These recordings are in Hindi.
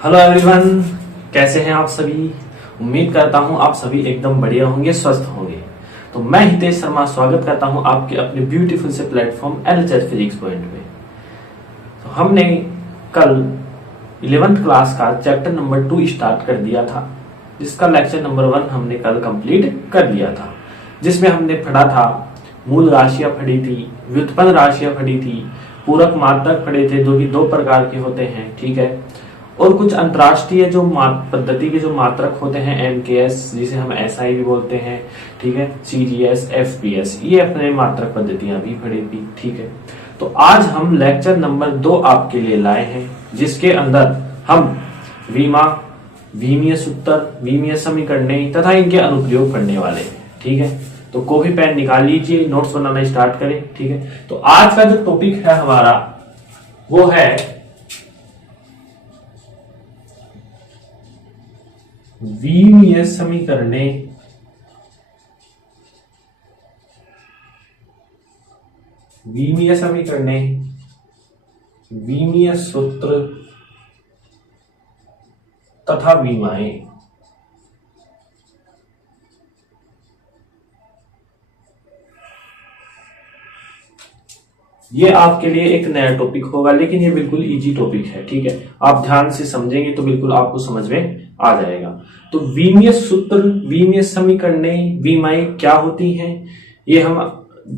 हेलो एवरीवन, कैसे हैं आप सभी। उम्मीद करता हूं आप सभी एकदम बढ़िया होंगे, स्वस्थ होंगे। तो मैं हितेश शर्मा स्वागत करता हूं आपके अपने ब्यूटीफुल से प्लेटफॉर्म LHS फिजिक्स पॉइंट में। तो हमने कल 11th क्लास का चैप्टर नंबर 2 स्टार्ट कर दिया था, जिसका लेक्चर नंबर 1 हमने कल कंप्लीट कर लिया था, जिसमें हमने पढ़ा था मूल राशियां पढ़ी थी, व्युत्पन्न राशियां पढ़ी थी, पूरक मात्रक पढ़े थे जो कि 2 प्रकार के होते हैं, ठीक है। और कुछ अंतरराष्ट्रीय जो पद्धति के जो मात्रक होते हैं MKS, जिसे हम SI भी बोलते हैं, ठीक है, CGS, FPS, ये अपने मात्रक पद्धतियां भी पढ़ी थी, ठीक है। तो आज हम लेक्चर नंबर 2 आपके लिए लाए हैं, जिसके अंदर हम विमा, विमीय सूत्र, विमीय समीकरण तथा इनके अनुप्रयोग पढ़ने वाले हैं, ठीक है। तो कॉपी पेन निकाल लीजिए, नोट्स बनाना स्टार्ट करें, ठीक है। तो आज का जो टॉपिक है हमारा वो है विमीय समीकरण, विमीय समीकरण, विमीय सूत्र तथा विमाएं। ये आपके लिए एक नया टॉपिक होगा, लेकिन ये बिल्कुल इजी टॉपिक है, ठीक है। आप ध्यान से समझेंगे तो बिल्कुल आपको समझ में आ जाएगा। तो विमीय सूत्र, विमीय समीकरण, विमाएं क्या होती हैं, ये हम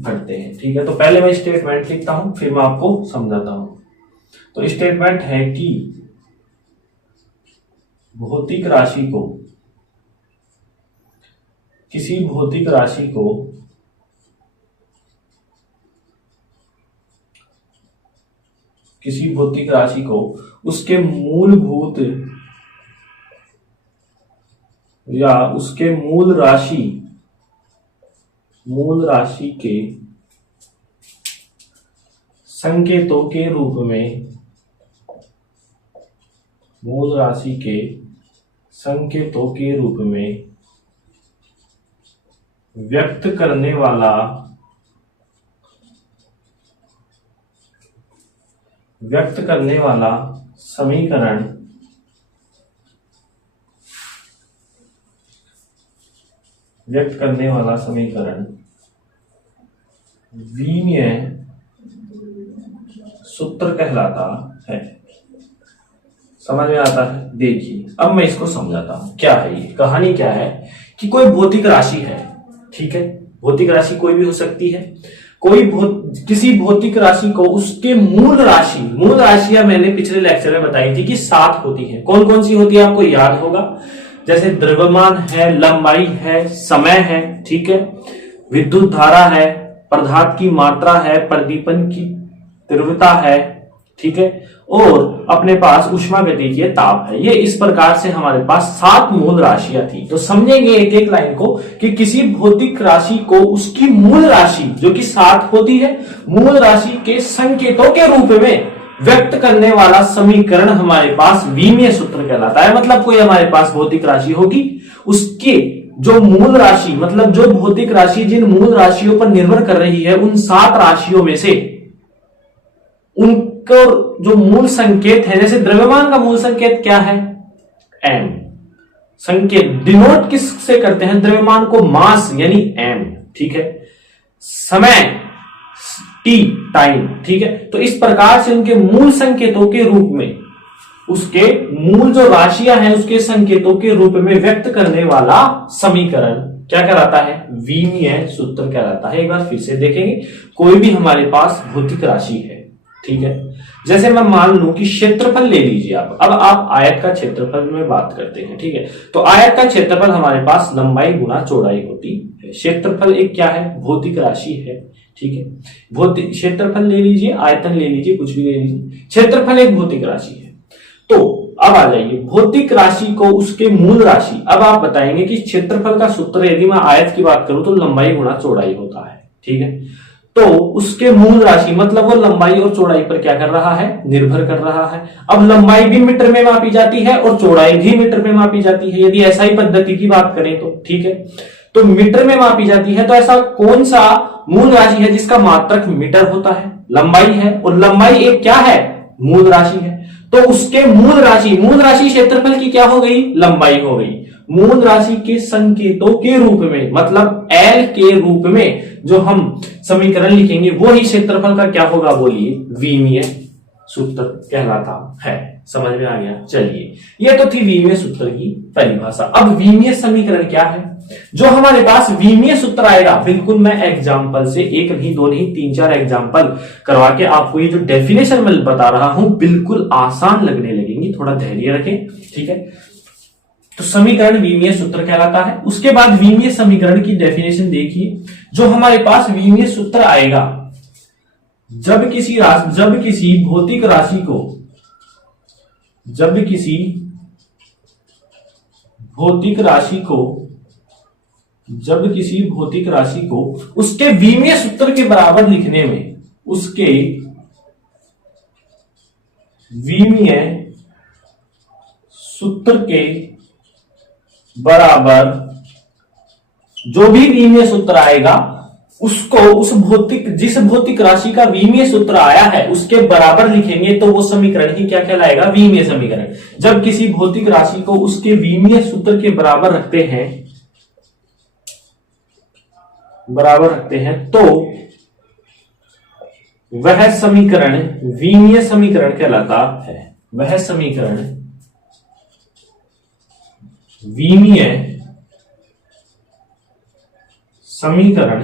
पढ़ते हैं, ठीक है। तो पहले मैं स्टेटमेंट लिखता हूं, फिर मैं आपको समझाता हूं। तो स्टेटमेंट है कि भौतिक राशि को, किसी भौतिक राशि को उसके मूलभूत या उसके मूल राशि के संकेतों के रूप में, मूल राशि के संकेतों के रूप में व्यक्त करने वाला समीकरण विमीय सूत्र कहलाता है। समझ में आता है? देखिए अब मैं इसको समझाता हूं। क्या है ये कहानी, क्या है कि कोई भौतिक राशि है, ठीक है। भौतिक राशि कोई भी हो सकती है। किसी भौतिक राशि को उसके मूल राशियां मैंने पिछले लेक्चर में बताई थी कि 7 होती है। कौन कौन सी होती है आपको याद होगा, जैसे द्रव्यमान है, लंबाई है, समय है, ठीक है, विद्युत धारा है, पदार्थ की मात्रा है, प्रदीपन की तीव्रता है, ठीक है, और अपने पास ऊष्मागतिकीय ताप है। ये इस प्रकार से हमारे पास 7 मूल राशियां थी। तो समझेंगे एक एक लाइन को कि किसी भौतिक राशि को उसकी मूल राशि जो कि 7 होती है, मूल राशि के संकेतों के रूप में व्यक्त करने वाला समीकरण हमारे पास विमीय सूत्र कहलाता है। मतलब कोई हमारे पास भौतिक राशि होगी, उसके जो मूल राशि, मतलब जो भौतिक राशि जिन मूल राशियों पर निर्भर कर रही है, उन 7 राशियों में से उनको जो मूल संकेत है, जैसे द्रव्यमान का मूल संकेत क्या है, m। संकेत डिनोट किससे करते हैं द्रव्यमान को, मास यानी m, ठीक है। समय t, टाइम, ठीक है। तो इस प्रकार से उनके मूल संकेतों के रूप में, उसके मूल जो राशियां हैं उसके संकेतों के रूप में व्यक्त करने वाला समीकरण क्या कहलाता है, विमीय सूत्र कहलाता है। एक बार फिर से देखेंगे, कोई भी हमारे पास भौतिक राशि है, ठीक है। जैसे मैं मान लूं कि क्षेत्रफल ले लीजिए आप। अब आप आयत का क्षेत्रफल में बात करते हैं, ठीक है। तो आयत का क्षेत्रफल हमारे पास लंबाई गुना चौड़ाई होती है। क्षेत्रफल एक क्या है, भौतिक राशि है, ठीक है। भौतिक क्षेत्रफल ले लीजिए, आयतन ले लीजिए, कुछ भी ले लीजिए, क्षेत्रफल एक भौतिक राशि है। तो अब आ जाइए भौतिक राशि को उसके मूल राशि। अब आप बताएंगे कि क्षेत्रफल का सूत्र, यदि मैं आयत की बात करूं तो लंबाई गुना चौड़ाई होता है, ठीक है। तो उसके मूल राशि मतलब वो लंबाई और चौड़ाई पर क्या कर रहा है, निर्भर कर रहा है। अब लंबाई भी मीटर में मापी जाती है और चौड़ाई भी मीटर में मापी जाती है, यदि SI पद्धति की बात करें तो, ठीक है। तो मीटर में मापी जाती है, तो ऐसा कौन सा मूल राशि है जिसका मात्रक मीटर होता है? लंबाई है, और लंबाई एक क्या है, मूल राशि है। तो उसके मूल राशि क्षेत्रफल की क्या हो गई, लंबाई हो गई। मूल राशि के संकेतों के रूप में, मतलब एल के रूप में जो हम समीकरण लिखेंगे वो ही क्षेत्रफल का क्या होगा, बोलिए, विमीय सूत्र कहलाता है। समझ में आ गया। चलिए, ये तो थी विमीय सूत्र की परिभाषा। अब विमीय समीकरण क्या है, जो हमारे पास विमीय सूत्र आएगा, बिल्कुल मैं एग्जाम्पल से, एक नहीं दो नहीं 3-4 एग्जाम्पल करवा के आपको ये जो डेफिनेशन मैं बता रहा हूं बिल्कुल आसान लगने लगेंगी, थोड़ा धैर्य रखें, ठीक है। तो समीकरण विमीय सूत्र कहलाता है। उसके बाद विमीय समीकरण की डेफिनेशन देखिए, जो हमारे पास विमीय सूत्र आएगा, जब किसी भौतिक राशि को उसके विमीय सूत्र के बराबर लिखने में, उसके विमीय सूत्र के बराबर जो भी विमीय सूत्र आएगा उसको जिस भौतिक राशि का विमीय सूत्र आया है उसके बराबर लिखेंगे तो वो समीकरण ही क्या कहलाएगा, विमीय समीकरण। जब किसी भौतिक राशि को उसके विमीय सूत्र के बराबर रखते हैं तो वह समीकरण विमीय समीकरण कहलाता है। वह समीकरण विमीय समीकरण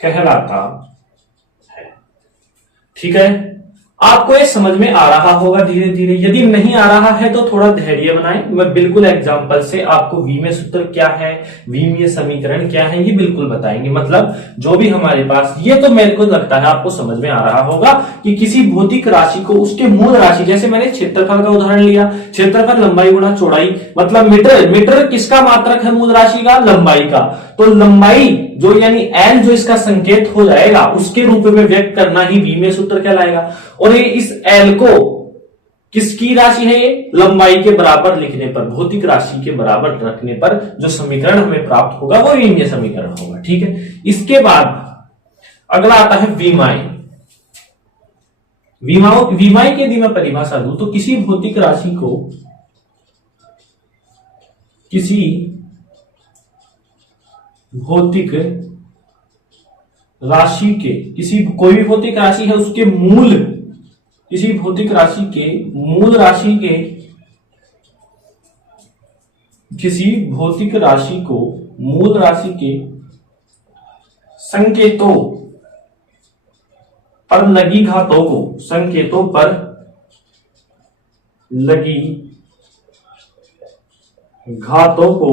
कहलाता है। ठीक है, आपको ये समझ में आ रहा होगा धीरे धीरे। यदि नहीं आ रहा है तो थोड़ा धैर्य बनाएं, मैं बिल्कुल एग्जांपल से आपको विमीय सूत्र क्या है, विमीय समीकरण क्या है, ये बिल्कुल बताएंगे। मतलब जो भी हमारे पास, ये तो मेरे को लगता है आपको समझ में आ रहा होगा कि किसी भौतिक राशि को उसके मूल राशि, जैसे मैंने क्षेत्रफल का उदाहरण लिया, क्षेत्रफल लंबाई गुणा चौड़ाई, मतलब मीटर किसका मात्रक है, मूल राशि का, लंबाई का। तो लंबाई जो यानी एल जो इसका संकेत हो जाएगा उसके रूप में व्यक्त करना ही विमीय सूत्र कहलाएगा। और ये इस एल को किसकी राशि है, ये लंबाई के बराबर लिखने पर, भौतिक राशि के बराबर रखने पर जो समीकरण हमें प्राप्त होगा वो विमीय समीकरण होगा। ठीक है, इसके बाद अगला आता है विमाय। विमाय की यदि मैं परिभाषा दूं तो किसी भौतिक राशि को कोई भी भौतिक राशि है उसके किसी भौतिक राशि के मूल राशि के संकेतों पर लगी घातों को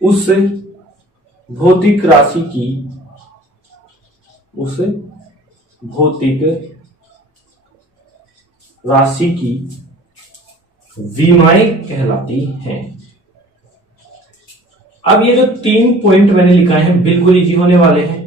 उस भौतिक राशि की विमाएं कहलाती हैं। अब ये जो 3 पॉइंट मैंने लिखा है बिल्कुल इजी होने वाले हैं,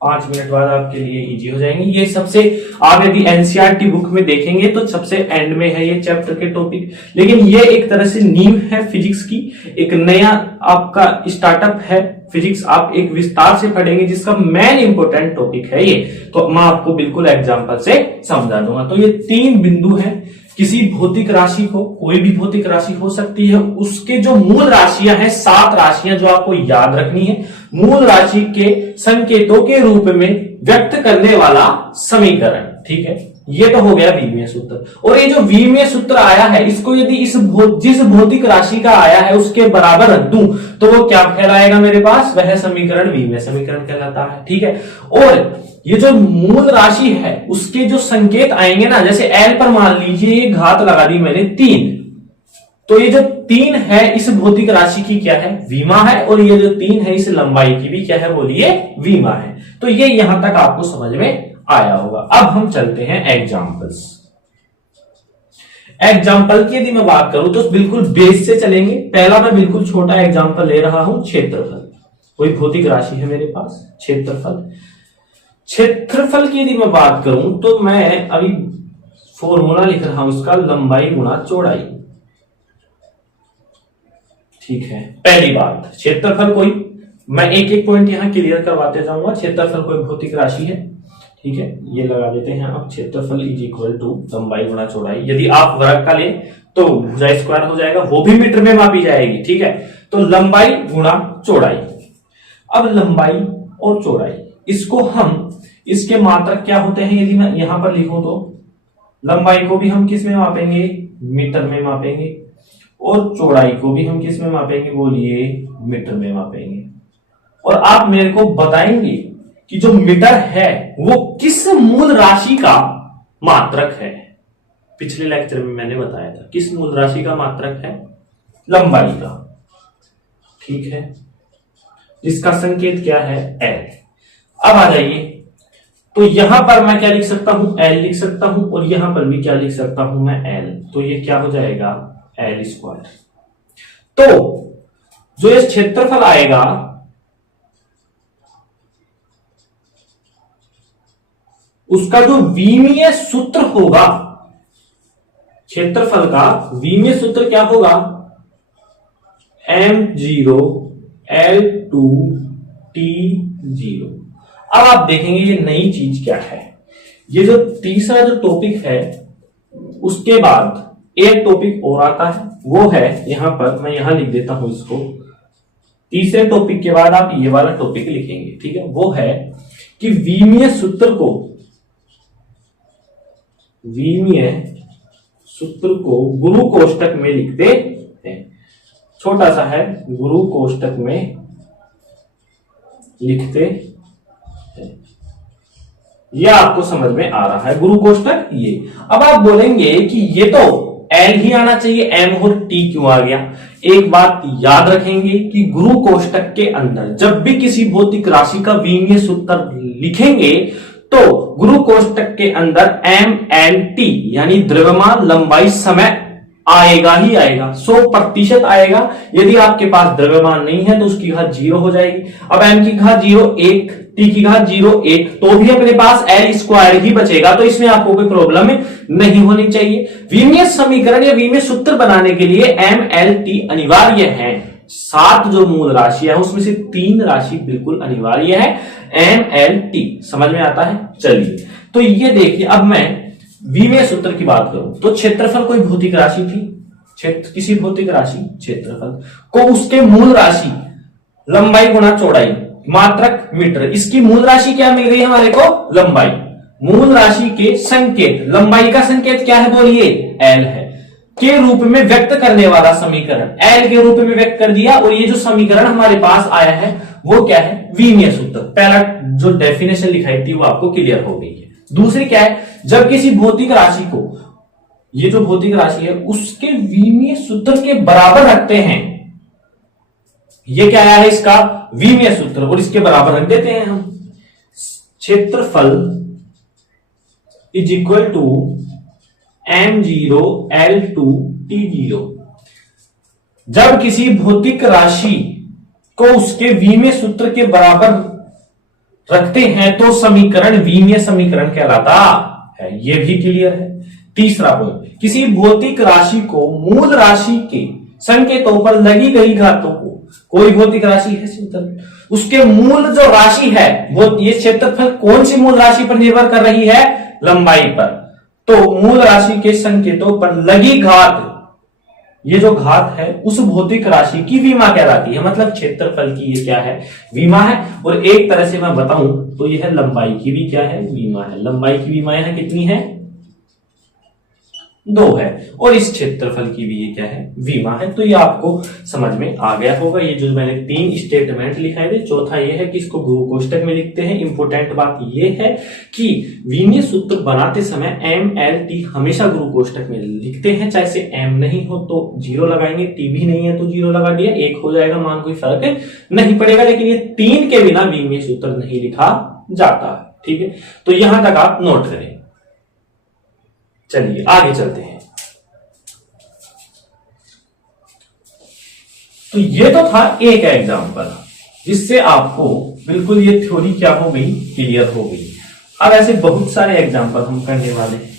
5 मिनट बाद आपके लिए इजी हो जाएंगे। ये सबसे, आप यदि एनसीईआरटी बुक में देखेंगे तो सबसे एंड में है ये चैप्टर के टॉपिक, लेकिन ये एक तरह से नींव है फिजिक्स की, एक नया आपका स्टार्टअप है फिजिक्स, आप एक विस्तार से पढ़ेंगे जिसका मेन इंपोर्टेंट टॉपिक है ये। तो मैं आपको बिल्कुल एग्जांपल से समझा दूंगा। तो ये 3 बिंदु हैं। किसी भौतिक राशि को, कोई भी भौतिक राशि हो सकती है, उसके जो मूल राशियां हैं, 7 राशियां जो आपको याद रखनी है, मूल राशि के संकेतों के रूप में व्यक्त करने वाला समीकरण। ठीक है, ये तो हो गया विमीय सूत्र। और ये जो विमीय सूत्र आया है इसको यदि जिस भौतिक राशि का आया है उसके बराबर रख दूं तो वो क्या कहलाएगा मेरे पास, वह समीकरण विमीय समीकरण कहलाता है। ठीक है, और ये जो मूल राशि है उसके जो संकेत आएंगे ना, जैसे एल पर मान लीजिए ये घात लगा दी मैंने 3, तो ये जो 3 है इस भौतिक राशि की क्या है, विमा है, और ये जो 3 है इस लंबाई की भी क्या है, बोलिए, विमा है। तो ये यहां तक आपको समझ में आया होगा। अब हम चलते हैं एग्जाम्पल्स। एग्जाम्पल की यदि मैं बात करूं तो बिल्कुल बेस से चलेंगे। पहला मैं बिल्कुल छोटा एग्जाम्पल ले रहा हूं, क्षेत्रफल। कोई भौतिक राशि है मेरे पास, क्षेत्रफल की यदि मैं बात करूं तो मैं अभी फॉर्मूला लिख रहा हूं उसका, लंबाई गुणा चौड़ाई। ठीक है, पहली बात, क्षेत्रफल कोई, मैं एक एक पॉइंट यहां क्लियर करवाते जाऊंगा। क्षेत्रफल कोई भौतिक राशि है, ठीक है, ये लगा देते हैं अब क्षेत्रफल इज इक्वल टू लंबाई गुणा चौड़ाई। यदि आप वर्ग का ले तो भुजा स्क्वायर हो जाएगा, वो भी मीटर में मापी जाएगी। ठीक है, तो लंबाई गुणा चौड़ाई। अब लंबाई और चौड़ाई इसको हम, इसके मात्रक क्या होते हैं यदि मैं यहां पर लिखूं तो लंबाई को भी हम किस में मापेंगे, मीटर में मापेंगे, और चौड़ाई को भी हम किस में मापेंगे, बोलिए मीटर में मापेंगे। और आप मेरे को बताएंगे कि जो मीटर है वो किस मूल राशि का मात्रक है। पिछले लेक्चर में मैंने बताया था किस मूल राशि का मात्रक है, लंबाई का। ठीक है, जिसका संकेत क्या है, एल। अब आ जाइए, तो यहां पर मैं क्या लिख सकता हूं, एल लिख सकता हूं, और यहां पर भी क्या लिख सकता हूं मैं, एल। तो ये क्या हो जाएगा, एल स्क्वायर। तो जो ये क्षेत्रफल आएगा उसका जो विमीय सूत्र होगा, क्षेत्रफल का विमीय सूत्र क्या होगा, m0 L2 T0। अब आप देखेंगे ये नई चीज क्या है। ये जो तीसरा जो टॉपिक है उसके बाद एक टॉपिक और आता है, वो है यहां पर, मैं यहां लिख देता हूं इसको। तीसरे टॉपिक के बाद आप ये वाला टॉपिक लिखेंगे। ठीक है, वो है कि विमीय सूत्र को, विमीय सूत्र को गुरु कोष्टक में लिखते हैं। छोटा सा है, गुरु कोष्टक में लिखते हैं। यह आपको समझ में आ रहा है, गुरु कोष्टक ये। अब आप बोलेंगे कि ये तो एल ही आना चाहिए, एम और टी क्यों आ गया। एक बात याद रखेंगे कि गुरु कोष्टक के अंदर जब भी किसी भौतिक राशि का विमीय सूत्र लिखेंगे तो गुरु कोष्टक के अंदर एम एल टी यानी द्रव्यमान लंबाई समय आएगा ही आएगा, 100% आएगा। यदि आपके पास द्रव्यमान नहीं है तो उसकी घात 0 हो जाएगी। अब m की घात 0 1, t की घात 0 1, तो भी अपने पास l स्क्वायर ही बचेगा। तो इसमें आपको कोई प्रॉब्लम नहीं होनी चाहिए। विमीय समीकरण या विमीय सूत्र बनाने के लिए m l t अनिवार्य है। 7 जो मूल राशि है उसमें से 3 राशि बिल्कुल अनिवार्य है, m l t। समझ में आता है। चलिए, तो ये देखिए, अब मैं विमीय सूत्र की बात करूं तो क्षेत्रफल कोई भौतिक राशि थी, किसी भौतिक राशि क्षेत्रफल को उसके मूल राशि लंबाई गुणा चौड़ाई, मात्रक मीटर, इसकी मूल राशि क्या मिल रही है हमारे को, लंबाई। मूल राशि के संकेत, लंबाई का संकेत क्या है, बोलिए एल है, के रूप में व्यक्त करने वाला समीकरण एल के रूप में व्यक्त कर दिया। और ये जो समीकरण हमारे पास आया है वो क्या है, विमीय सूत्र। पहला जो डेफिनेशन लिखाई थी वो आपको क्लियर हो गई है। दूसरी क्या है, जब किसी भौतिक राशि को, ये जो भौतिक राशि है उसके विमीय सूत्र के बराबर रखते हैं, ये क्या है इसका विमीय सूत्र, और इसके बराबर रख देते हैं हम। क्षेत्रफल is equal to m0 L2 T0। जब किसी भौतिक राशि को उसके विमीय सूत्र के बराबर रखते हैं तो समीकरण विमीय समीकरण कहलाता है। यह भी क्लियर है। तीसरा पॉइंट, किसी भौतिक राशि को मूल राशि के संकेतों पर लगी गई घातों को, कोई भौतिक राशि है क्षेत्रफल, उसके मूल जो राशि है वो, ये क्षेत्रफल कौन सी मूल राशि पर निर्भर कर रही है, लंबाई पर। तो मूल राशि के संकेतों पर लगी घात, ये जो घात है उस भौतिक राशि की विमा कहलाती है। मतलब क्षेत्रफल की ये क्या है, विमा है। और एक तरह से मैं बताऊं तो यह लंबाई की भी क्या है, विमा है। लंबाई की विमा यहां कितनी है, 2 है, और इस क्षेत्रफल की भी ये क्या है, विमा है। तो ये आपको समझ में आ गया होगा। ये जो मैंने 3 स्टेटमेंट लिखाए थे, चौथा ये है कि इसको गुरु कोष्टक में लिखते हैं। इंपोर्टेंट बात ये है कि विमीय सूत्र बनाते समय एम एल टी हमेशा गुरु कोष्टक में लिखते हैं, चाहे से एम नहीं हो तो 0 लगाएंगे, टी भी नहीं है तो 0 लगा दिया, 1 हो जाएगा मान, कोई फर्क नहीं पड़ेगा। लेकिन ये 3 के बिना विमीय सूत्र नहीं लिखा जाता। ठीक है, तो यहां तक आप नोट करें। चलिए आगे चलते हैं। तो ये तो था एक एग्जांपल जिससे आपको बिल्कुल ये थ्योरी क्या हो गई, क्लियर हो गई। अब ऐसे बहुत सारे एग्जांपल हम करने वाले हैं।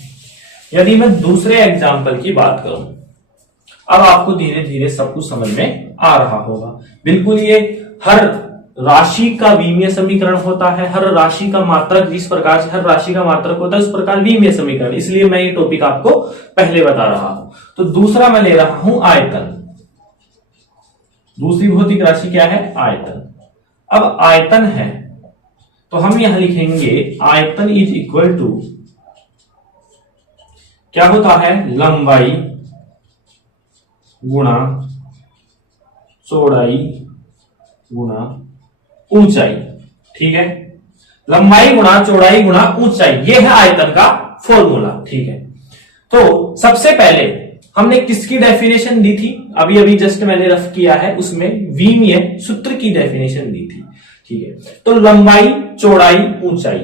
यदि मैं दूसरे एग्जांपल की बात करूं, अब आपको धीरे धीरे सब कुछ समझ में आ रहा होगा। बिल्कुल ये हर राशि का विमीय समीकरण होता है, हर राशि का मात्रक जिस प्रकार से हर राशि का मात्रक होता है उस प्रकार विमीय समीकरण, इसलिए मैं ये टॉपिक आपको पहले बता रहा हूं। तो दूसरा मैं ले रहा हूं आयतन। दूसरी भौतिक राशि क्या है? आयतन। अब आयतन है तो हम यहां लिखेंगे आयतन इज इक्वल टू क्या होता है? लंबाई गुणा चौड़ाई गुणा ऊंचाई। ठीक है, लंबाई गुणा चौड़ाई गुणा ऊंचाई, यह है आयतन का फॉर्मूला। ठीक है, तो सबसे पहले हमने किसकी डेफिनेशन दी थी? अभी अभी जस्ट मैंने रफ किया है, उसमें विमीय सूत्र की डेफिनेशन दी थी। ठीक है, तो लंबाई चौड़ाई ऊंचाई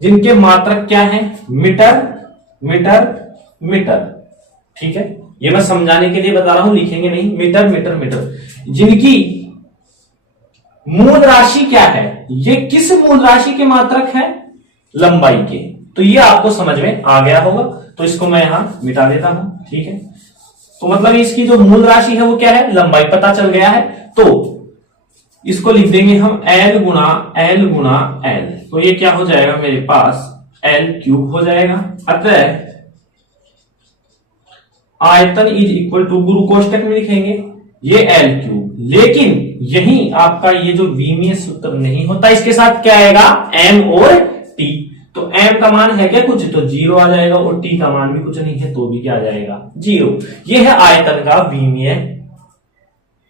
जिनके मात्रक क्या है? Metre metre metre. ठीक है, ये मैं समझाने के लिए बता रहा हूं, लिखेंगे नहीं, मीटर मीटर मीटर। जिनकी मूल राशि क्या है? ये किस मूल राशि के मात्रक है? लंबाई के। तो ये आपको समझ में आ गया होगा, तो इसको मैं यहां मिटा देता हूं। ठीक है, तो मतलब इसकी जो मूल राशि है वो क्या है? लंबाई, पता चल गया है। तो इसको लिख देंगे हम L गुणा L गुणा L। तो ये क्या हो जाएगा मेरे पास? L क्यूब हो जाएगा। अतः आयतन इज इक्वल टू, गुरु कोष्टक में लिखेंगे ये L क्यूब, लेकिन यही आपका ये जो विमीय सूत्र नहीं होता, इसके साथ क्या आएगा? M और T। तो M का मान है क्या कुछ? तो 0 आ जाएगा, और T का मान भी कुछ नहीं है तो भी क्या आ जाएगा? 0। ये है आयतन का विमीय,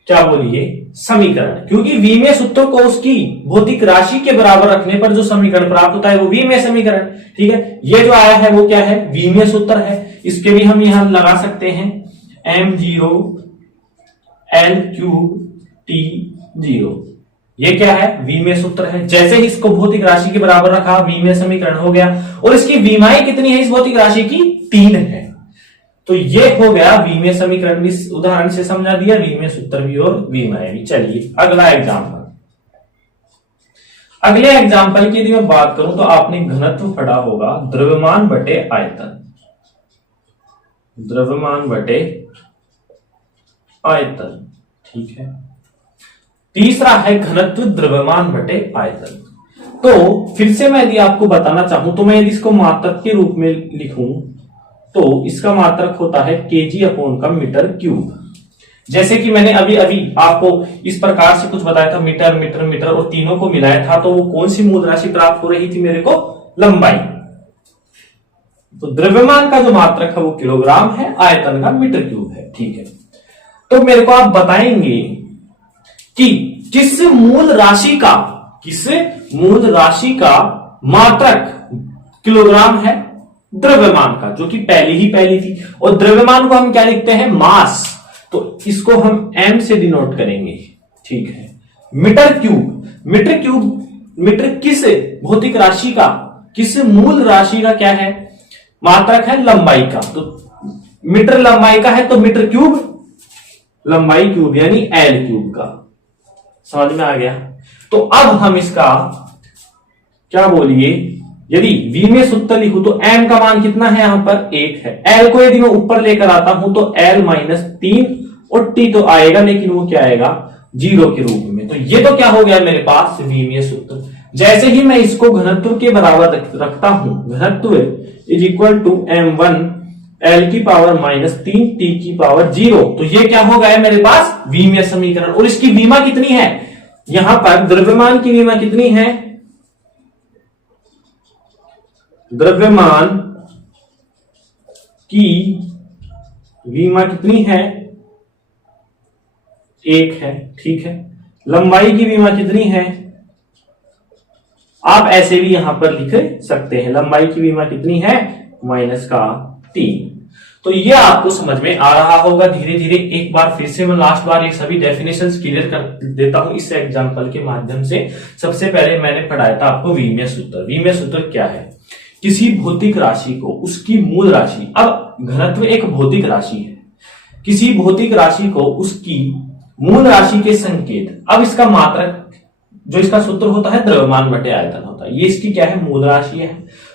क्या बोलिए, समीकरण। क्योंकि विमीय सूत्र को उसकी भौतिक राशि के बराबर रखने पर जो समीकरण प्राप्त होता है वो विमीय समीकरण। ठीक है, ये जो आया है वो क्या है? विमीय सूत्र है। इसके भी हम यहां लगा सकते हैं M0 L क्यूब T0। ये क्या है? विमीय सूत्र है। जैसे ही इसको भौतिक राशि के बराबर रखा, विमीय समीकरण हो गया। और इसकी विमाई कितनी है इस भौतिक राशि की? 3 है। तो ये हो गया विमीय समीकरण भी उदाहरण से समझा दिया, विमीय सूत्र भी और विमाई भी। चलिए अगला एग्जाम्पल। अगले एग्जाम्पल की यदि मैं बात करूं तो आपने घनत्व पढ़ा होगा द्रव्यमान बटे आयतन। द्रव्यमान बटे आयतन। ठीक है, तीसरा है घनत्व द्रव्यमान बटे आयतन। तो फिर से मैं यदि आपको बताना चाहूं तो मैं यदि इसको मात्रक के रूप में लिखूं तो इसका मात्रक होता है केजी अपॉन का मीटर क्यूब। जैसे कि मैंने अभी अभी आपको इस प्रकार से कुछ बताया था, मीटर मीटर मीटर, और तीनों को मिलाया था, तो वो कौन सी मूल राशि प्राप्त हो रही थी मेरे को? लंबाई। तो द्रव्यमान का जो मात्रक है वो किलोग्राम है, आयतन का मीटर क्यूब है। ठीक है, तो मेरे को आप बताएंगे कि किस मूल राशि का मात्रक किलोग्राम है? द्रव्यमान का, जो कि पहली थी। और द्रव्यमान को हम क्या लिखते हैं? मास। तो इसको हम m से डिनोट करेंगे। ठीक है, मीटर क्यूब मीटर किस भौतिक राशि का, किस मूल राशि का क्या है? मात्रक है लंबाई का। तो मीटर लंबाई का है तो मीटर क्यूब लंबाई क्यूब यानी L क्यूब का। समझ में आ गया? तो अब हम इसका क्या बोलिए, यदि विमीय सूत्र लिखूं तो m का मान कितना है? यहां पर 1 है। L को यदि मैं ऊपर लेकर आता हूं तो L -3, और T तो आएगा लेकिन वो क्या आएगा? 0 के रूप में। तो ये तो क्या हो गया मेरे पास? विमीय सूत्र। जैसे ही मैं इसको घनत्व के बराबर रखता हूं, घनत्व is equal to m1 L की पावर -3 T की पावर 0, तो ये क्या हो गया मेरे पास? विमीय समीकरण। और इसकी विमा कितनी है? यहां पर द्रव्यमान की विमा कितनी है? द्रव्यमान की विमा कितनी है? 1 है। ठीक है, लंबाई की विमा कितनी है? आप ऐसे भी यहां पर लिख सकते हैं, लंबाई की विमा कितनी है? -3। तो ये आपको समझ में आ रहा होगा धीरे धीरे। एक बार फिर से मैं लास्ट बार ये सभी डेफिनेशंस क्लियर कर देता हूं इस एग्जांपल के माध्यम से। सबसे पहले मैंने पढ़ाया था आपको विमीय सूत्र। विमीय सूत्र क्या है? किसी भौतिक राशि को उसकी मूल राशि, अब घनत्व एक भौतिक राशि है, किसी भौतिक राशि को उसकी मूल राशि के संकेत, अब इसका मात्रक जो इसका सूत्र होता है द्रव्यमान बटे आयतन होता है। ये इसकी क्या है? मूल राशि है।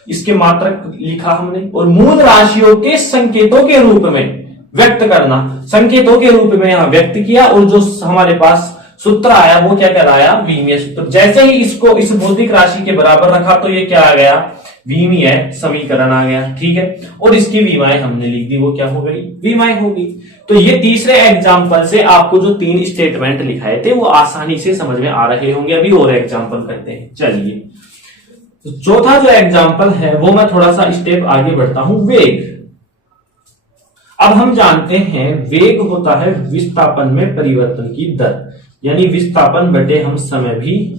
इसके मात्रक लिखा हमने, और मूल राशियों के संकेतों के रूप में व्यक्त करना, संकेतों के रूप में यहां व्यक्त किया, और जो हमारे पास सूत्र आया वो क्या कहलाया, विमीय सूत्र। जैसे ही इसको इस भौतिक राशि के बराबर रखा तो ये क्या आ गया, विमीय समीकरण आ गया। ठीक है, और इसकी विमाएं हमने लिख दी, वो क्या हो गई, विमाएं होगी। तो ये तीसरे एग्जाम्पल से आपको जो 3 स्टेटमेंट लिखाए थे वो आसानी से समझ में आ रहे होंगे। अभी और एग्जाम्पल करते हैं, चलिए। तो चौथा जो एग्जाम्पल है वो मैं थोड़ा सा स्टेप आगे बढ़ता हूं, वेग। अब हम जानते हैं वेग होता है विस्थापन में परिवर्तन की दर, यानी विस्थापन बटे हम समय भी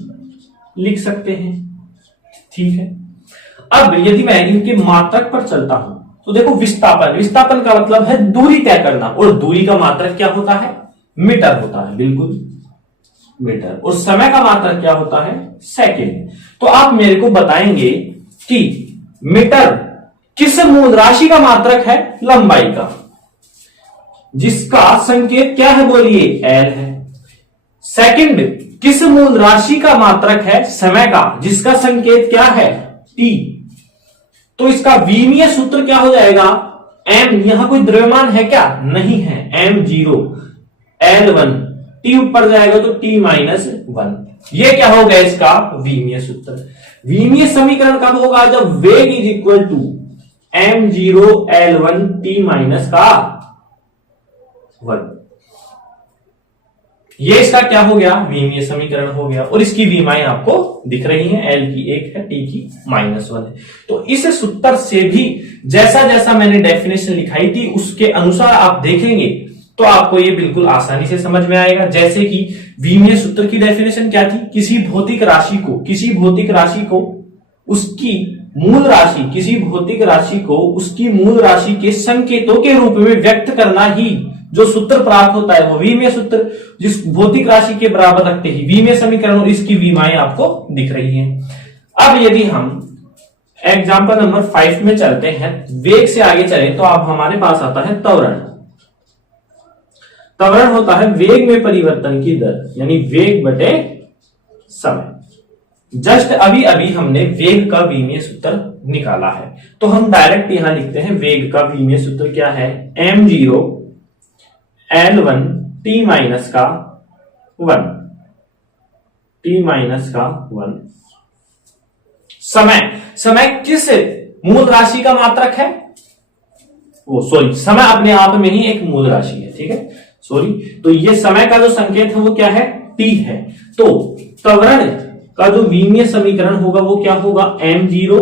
लिख सकते हैं। ठीक है, अब यदि मैं इनके मात्रक पर चलता हूं तो देखो, विस्थापन का मतलब है दूरी तय करना, और दूरी का मात्रक क्या होता है, मीटर होता है, बिल्कुल मीटर। और समय का मात्रक क्या होता है, सेकंड। तो आप मेरे को बताएंगे कि मीटर किस मूल राशि का मात्रक है, लंबाई का, जिसका संकेत क्या है, बोलिए एल है। सेकंड किस मूल राशि का मात्रक है, समय का, जिसका संकेत क्या है, टी। तो इसका विमीय सूत्र क्या हो जाएगा, एम। यहां कोई द्रव्यमान है क्या, नहीं है, m0 L1, टी ऊपर जाएगा तो t -1। ये क्या हो गया इसका विमीय सूत्र। विमीय समीकरण कब होगा, जब वेग is equal to m0 L1 t -1। ये इसका क्या हो गया, विमीय समीकरण हो गया। और इसकी विमाएं आपको दिख रही हैं, L की 1 है, T की -1 है। तो इस सूत्र से भी जैसा जैसा मैंने डेफिनेशन लिखाई थी उसके अनुसार आप देखेंगे तो आपको ये बिल्कुल आसानी से समझ में आएगा। जैसे कि विमीय सूत्र की डेफिनेशन क्या थी, किसी भौतिक राशि को उसकी मूल राशि, किसी भौतिक राशि को उसकी मूल राशि के संकेतों के रूप में व्यक्त करना ही जो सूत्र प्राप्त होता है वो विमीय सूत्र, जिस भौतिक राशि के बराबर रखते ही विमीय समीकरण, और इसकी विमाएं आपको दिख रही हैं। अब यदि हम एग्जांपल नंबर 5 में चलते हैं, वेग से आगे चलें तो अब हमारे पास आता है त्वरण। त्वरण होता है वेग में परिवर्तन की दर, यानी वेग बटे समय। जस्ट अभी अभी हमने वेग का विमीय सूत्र निकाला है, तो हम डायरेक्ट यहां लिखते हैं वेग का विमीय सूत्र क्या है, m0 L1 t -1 समय किस मूल राशि का मात्रक है, वो समय अपने आप में ही एक मूल राशि है। ठीक है, तो ये समय का जो संकेत है वो क्या है, t है। तो त्वरण का जो विमीय समीकरण होगा वो क्या होगा, m0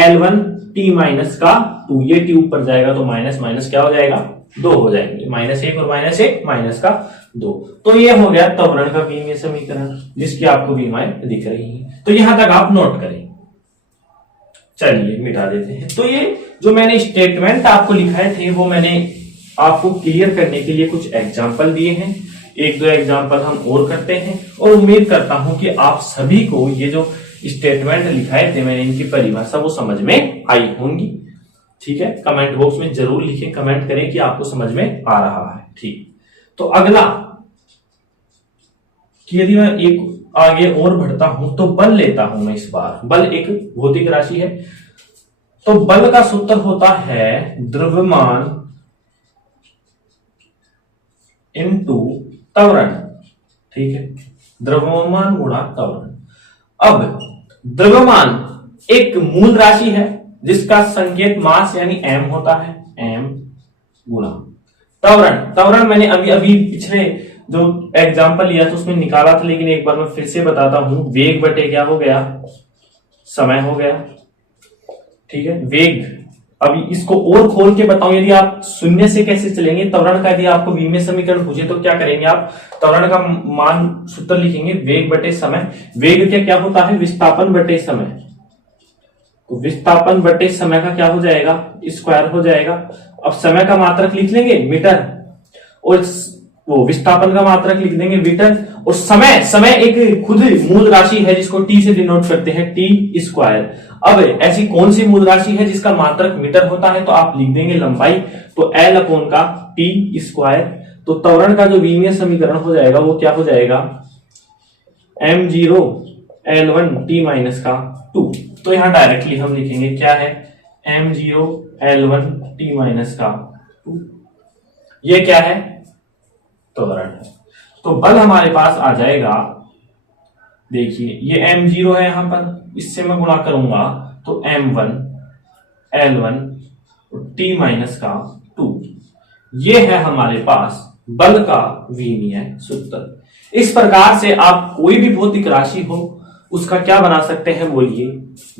L1 t -2। ये t ऊपर जाएगा तो माइनस क्या हो जाएगा, 2 हो जाएंगे, -1 और -2। तो ये हो गया त्वरण का विमीय समीकरण, जिसकी आपको विमाएं दिख रही हैं। तो यहां तक आप नोट करें। चलिए मिटा देते हैं। तो ये जो मैंने स्टेटमेंट आपको लिखाए थे वो मैंने आपको क्लियर करने के लिए कुछ एग्जाम्पल दिए हैं। 1-2 एग्जाम्पल हम और करते हैं, और उम्मीद करता हूं कि आप सभी को ये जो स्टेटमेंट लिखाए थे मैंने, इनकी परिभाषा वो समझ में आई होंगी। ठीक है, कमेंट बॉक्स में जरूर लिखें, कमेंट करें कि आपको समझ में आ रहा है। ठीक, तो अगला कि यदि मैं एक आगे और बढ़ता हूं तो बल लेता हूं मैं। इस बार बल एक भौतिक राशि है, तो बल का सूत्र होता है द्रव्यमान इनटू त्वरण। ठीक है, द्रव्यमान गुणा त्वरण। अब द्रव्यमान एक मूल राशि है जिसका संकेत मास यानी m होता है, m गुणा त्वरण मैंने अभी पिछले जो एग्जांपल लिया था उसमें निकाला था, लेकिन एक बार मैं फिर से बताता हूं। वेग बटे क्या हो गया, समय हो गया। ठीक है, वेग। अभी इसको और खोल के बताऊं, यदि आप शून्य से कैसे चलेंगे, त्वरण का यदि आपको विमीय समीकरण पूछे तो क्या करेंगे आप, त्वरण का मान सूत्र लिखेंगे वेग बटे समय। वेग क्या होता है, विस्थापन बटे समय। तो विस्थापन बटे समय का क्या हो जाएगा, स्क्वायर हो जाएगा। अब समय का मात्रक लिख लेंगे मीटर, और वो विस्थापन का मात्रक लिख देंगे मीटर। और समय एक खुद मूल राशि है जिसको टी से डिनोट करते हैं, टी स्क्वायर। अब ऐसी कौन सी मूल राशि है जिसका मात्रक मीटर होता है, तो आप लिख देंगे लंबाई, तो एल अपॉन का टी स्क्वायर। तो त्वरण का जो विमीय समीकरण हो जाएगा वो क्या हो जाएगा, m0 L1 t -2। तो यहां डायरेक्टली हम लिखेंगे क्या है, m0 L1 t -2। ये क्या है, त्वरण है। तो बल हमारे पास आ जाएगा, देखिए ये m0 है यहां पर, इससे मैं गुणा करूंगा तो m1 L1 t माइनस का 2, ये है हमारे पास बल का विमीय सूत्र। इस प्रकार से आप कोई भी भौतिक राशि हो उसका क्या बना सकते हैं, बोलिए,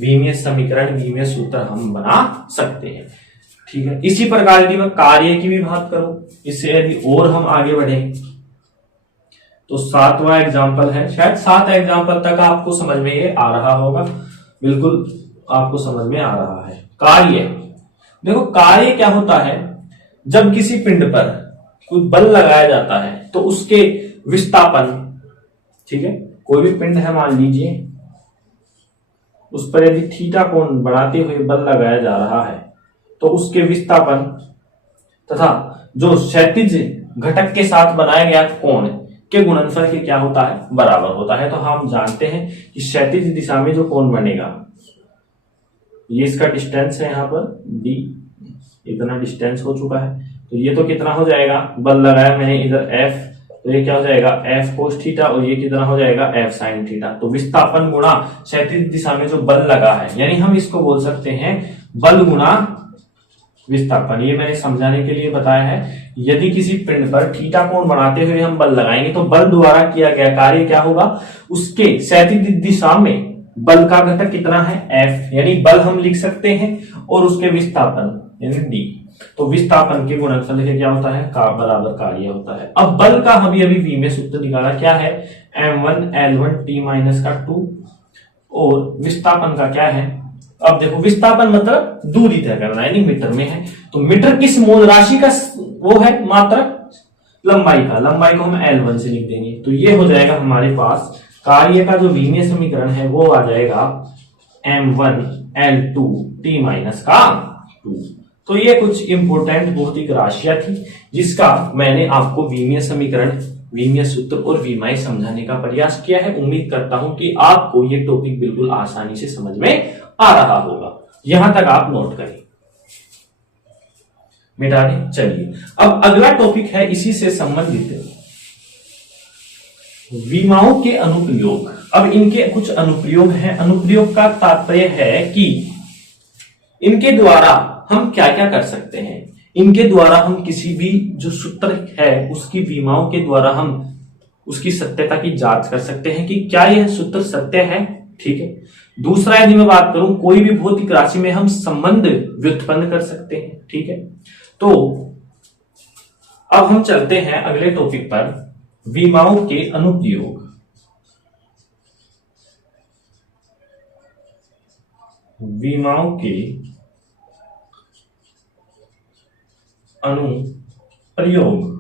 विमीय समीकरण, विमीय सूत्र हम बना सकते हैं। ठीक है, इसी प्रकार यदि मैं कार्य की भी बात करूं, इससे यदि और हम आगे बढ़े तो 7वां एग्जाम्पल है, शायद 7 एग्जाम्पल तक आपको समझ में ये आ रहा होगा, बिल्कुल आपको समझ में आ रहा है। कार्य, देखो कार्य क्या होता है, जब किसी पिंड पर कोई बल लगाया जाता है तो उसके विस्थापन, ठीक है, कोई भी पिंड है मान लीजिए, उस पर यदि थीटा कोण बढ़ाते हुए बल लगाया जा रहा है तो उसके विस्थापन तथा जो क्षैतिज घटक के साथ बनाया गया कोण के गुणनफल के क्या होता है, बराबर होता है। तो हम जानते हैं कि क्षैतिज दिशा में जो कोण बनेगा, ये इसका डिस्टेंस है यहाँ पर d, इतना डिस्टेंस हो चुका है, तो ये तो कितना हो जाएगा, बल लगाया मैंने इधर F, तो ये क्या हो जाएगा F cos थीटा, और ये कितना हो जाएगा F sin थीटा। तो विस्थापन गुणा क्षैतिज दिशा में जो बल लगा है, यानी हम इसको बोल सकते हैं बल गुणा विस्थापन। ये मैंने समझाने के लिए बताया है, यदि किसी पिंड पर थीटा कोण बनाते हुए हम बल लगाएंगे तो बल द्वारा किया गया कार्य क्या होगा, उसके क्षैतिज दिशा में बल का घटक कितना है F, यानी बल हम लिख सकते हैं, और उसके विस्थापन यानी D, तो विस्थापन के गुणनफल के क्या होता है, का बराबर कार्य होता है। अब बल का हम अभी विमीय सूत्र निकाला, क्या है, m1 L1 t माइनस का 2, और विस्थापन का क्या है, अब देखो विस्थापन मतलब दूरी तय करना, यानी मीटर में है, तो मीटर किस मूल राशि का वो है, मात्रक लंबाई का, लंबाई को हम L1 से लिख देंगे, तो ये हो जाएगा हमारे पास कार्य का जो विमीय समीकरण है वो आ जाएगा m1 L2 t माइनस का 2। तो ये कुछ इंपोर्टेंट भौतिक राशियां थी जिसका मैंने आपको विमीय समीकरण, विमीय सूत्र और विमाएं समझाने का प्रयास किया है। उम्मीद करता हूं कि आपको ये टॉपिक बिल्कुल आसानी से समझ में आ रहा होगा, यहां तक आप नोट करें, मिटा दें। चलिए अब अगला टॉपिक है इसी से संबंधित विमाओं के अनुप्रयोग। अब इनके कुछ अनुप्रयोग हैं। अनुप्रयोग का तात्पर्य है कि इनके द्वारा हम क्या क्या कर सकते हैं। इनके द्वारा हम किसी भी जो सूत्र है उसकी विमाओं के द्वारा हम उसकी सत्यता की जांच कर सकते हैं कि क्या यह सूत्र सत्य है। ठीक है, दूसरा यदि मैं बात करूं, कोई भी भौतिक राशि में हम संबंध व्युत्पन्न कर सकते हैं। ठीक है, तो अब हम चलते हैं अगले टॉपिक पर, विमाओं के अनुप्रयोग। विमाओं के अनुप्रयोग,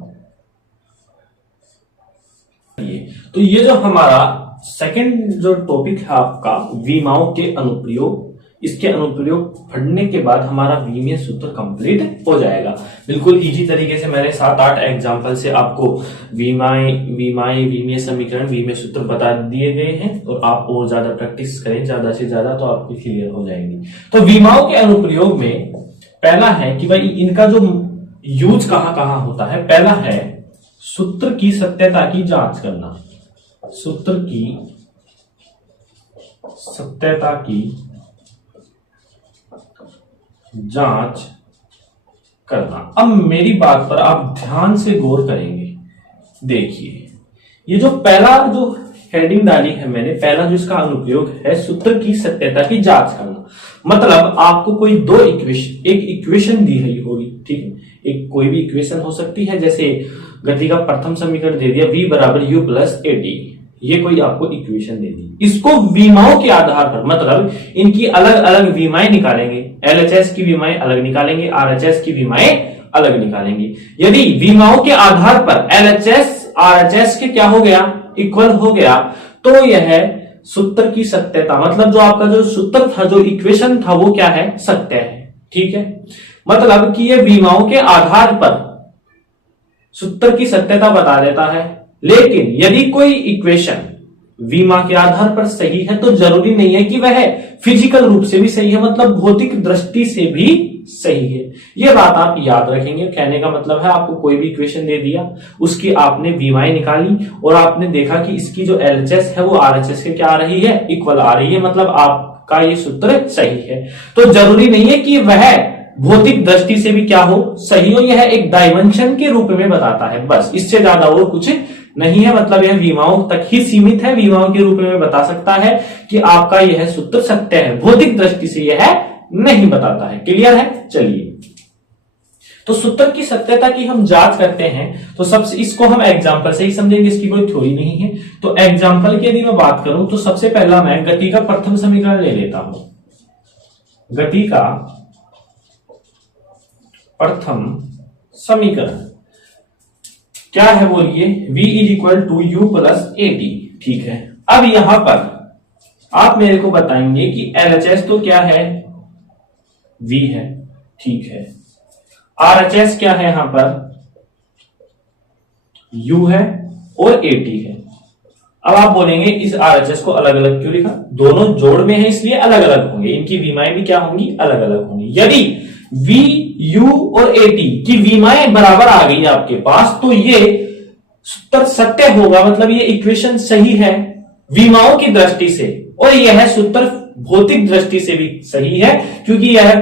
तो ये जो हमारा सेकंड जो टॉपिक है आपका विमाओं के अनुप्रयोग, इसके अनुप्रयोग पढ़ने के बाद हमारा विमीय सूत्र कंप्लीट हो जाएगा। बिल्कुल इजी तरीके से मैंने 7-8 एग्जांपल से आपको विमीय समीकरण, विमीय सूत्र बता दिए गए हैं, और आप और ज्यादा प्रैक्टिस करें ज्यादा से ज्यादा तो आपकी क्लियर हो जाएंगी। तो विमाओं के अनुप्रयोग में पहला है कि भाई इनका जो यूज कहां कहां होता है। पहला है सूत्र की सत्यता की जांच करना, सूत्र की सत्यता की जांच करना। अब मेरी बात पर आप ध्यान से गौर करेंगे। देखिए ये जो पहला जो हेडिंग डाली है मैंने, पहला जो इसका अनुप्रयोग है सूत्र की सत्यता की जांच करना, मतलब आपको कोई दो इक्वेशन, एक इक्वेशन दी गई होगी। ठीक है, एक कोई भी इक्वेशन हो सकती है, जैसे गति का प्रथम समीकरण दे दिया v बराबर u प्लस एटी, ये कोई आपको इक्वेशन दे दी। इसको विमाओं के आधार पर, मतलब इनकी अलग अलग विमाएं निकालेंगे, LHS की विमाएं अलग निकालेंगे, RHS की विमाएं अलग निकालेंगे। यदि विमाओं के आधार पर LHS RHS के क्या हो गया, इक्वल हो गया, तो यह सूत्र की सत्यता, मतलब जो आपका जो सूत्र था, जो इक्वेशन था, वो क्या है, सत्य है। ठीक है, मतलब कि ये विमाओं के आधार पर सूत्र की सत्यता बता देता है। लेकिन यदि कोई इक्वेशन विमा के आधार पर सही है, तो जरूरी नहीं है कि वह फिजिकल रूप से भी सही है, मतलब भौतिक दृष्टि से भी सही है। ये बात आप याद रखेंगे। कहने का मतलब है आपको कोई भी इक्वेशन दे दिया, उसकी आपने विमाएं निकाली और आपने देखा कि इसकी जो एलएचएस है वो आरएचएस के क्या आ रही है, इक्वल आ रही है, मतलब आपका ये सूत्र सही है। तो जरूरी नहीं है कि वह भौतिक दृष्टि से भी क्या हो, सही हो। यह एक डायमेंशन के रूप में बताता है, बस, इससे ज्यादा और कुछ नहीं है। मतलब यह विमाओं तक ही सीमित है, विमाओं के रूप में बता सकता है कि आपका यह सूत्र सत्य है, भौतिक दृष्टि से यह नहीं बताता है। क्लियर है? चलिए, तो सूत्र की सत्यता की हम जांच करते हैं, तो सबसे इसको हम एग्जांपल से ही समझेंगे, इसकी कोई थ्योरी नहीं है। तो एग्जांपल की यदि मैं बात करूं तो सबसे पहला मैं गति का प्रथम समीकरण ले लेता हूं। गति का प्रथम समीकरण क्या है बोलिए, v is equal to U plus A T. ठीक है, अब यहां पर आप मेरे को बताएंगे कि एलएचएस तो क्या है, v है, ठीक है। आरएचएस क्या है, यहां पर u है और at है। अब आप बोलेंगे इस आरएचएस को अलग अलग क्यों लिखा, दोनों जोड़ में है इसलिए अलग अलग होंगे, इनकी विमाएं भी क्या होंगी, अलग अलग होंगी। यदि v u और at की विमाएं बराबर आ गई आपके पास तो ये सूत्र सत्य होगा, मतलब ये इक्वेशन सही है विमाओं की दृष्टि से, और यह सूत्र भौतिक दृष्टि से भी सही है, क्योंकि यह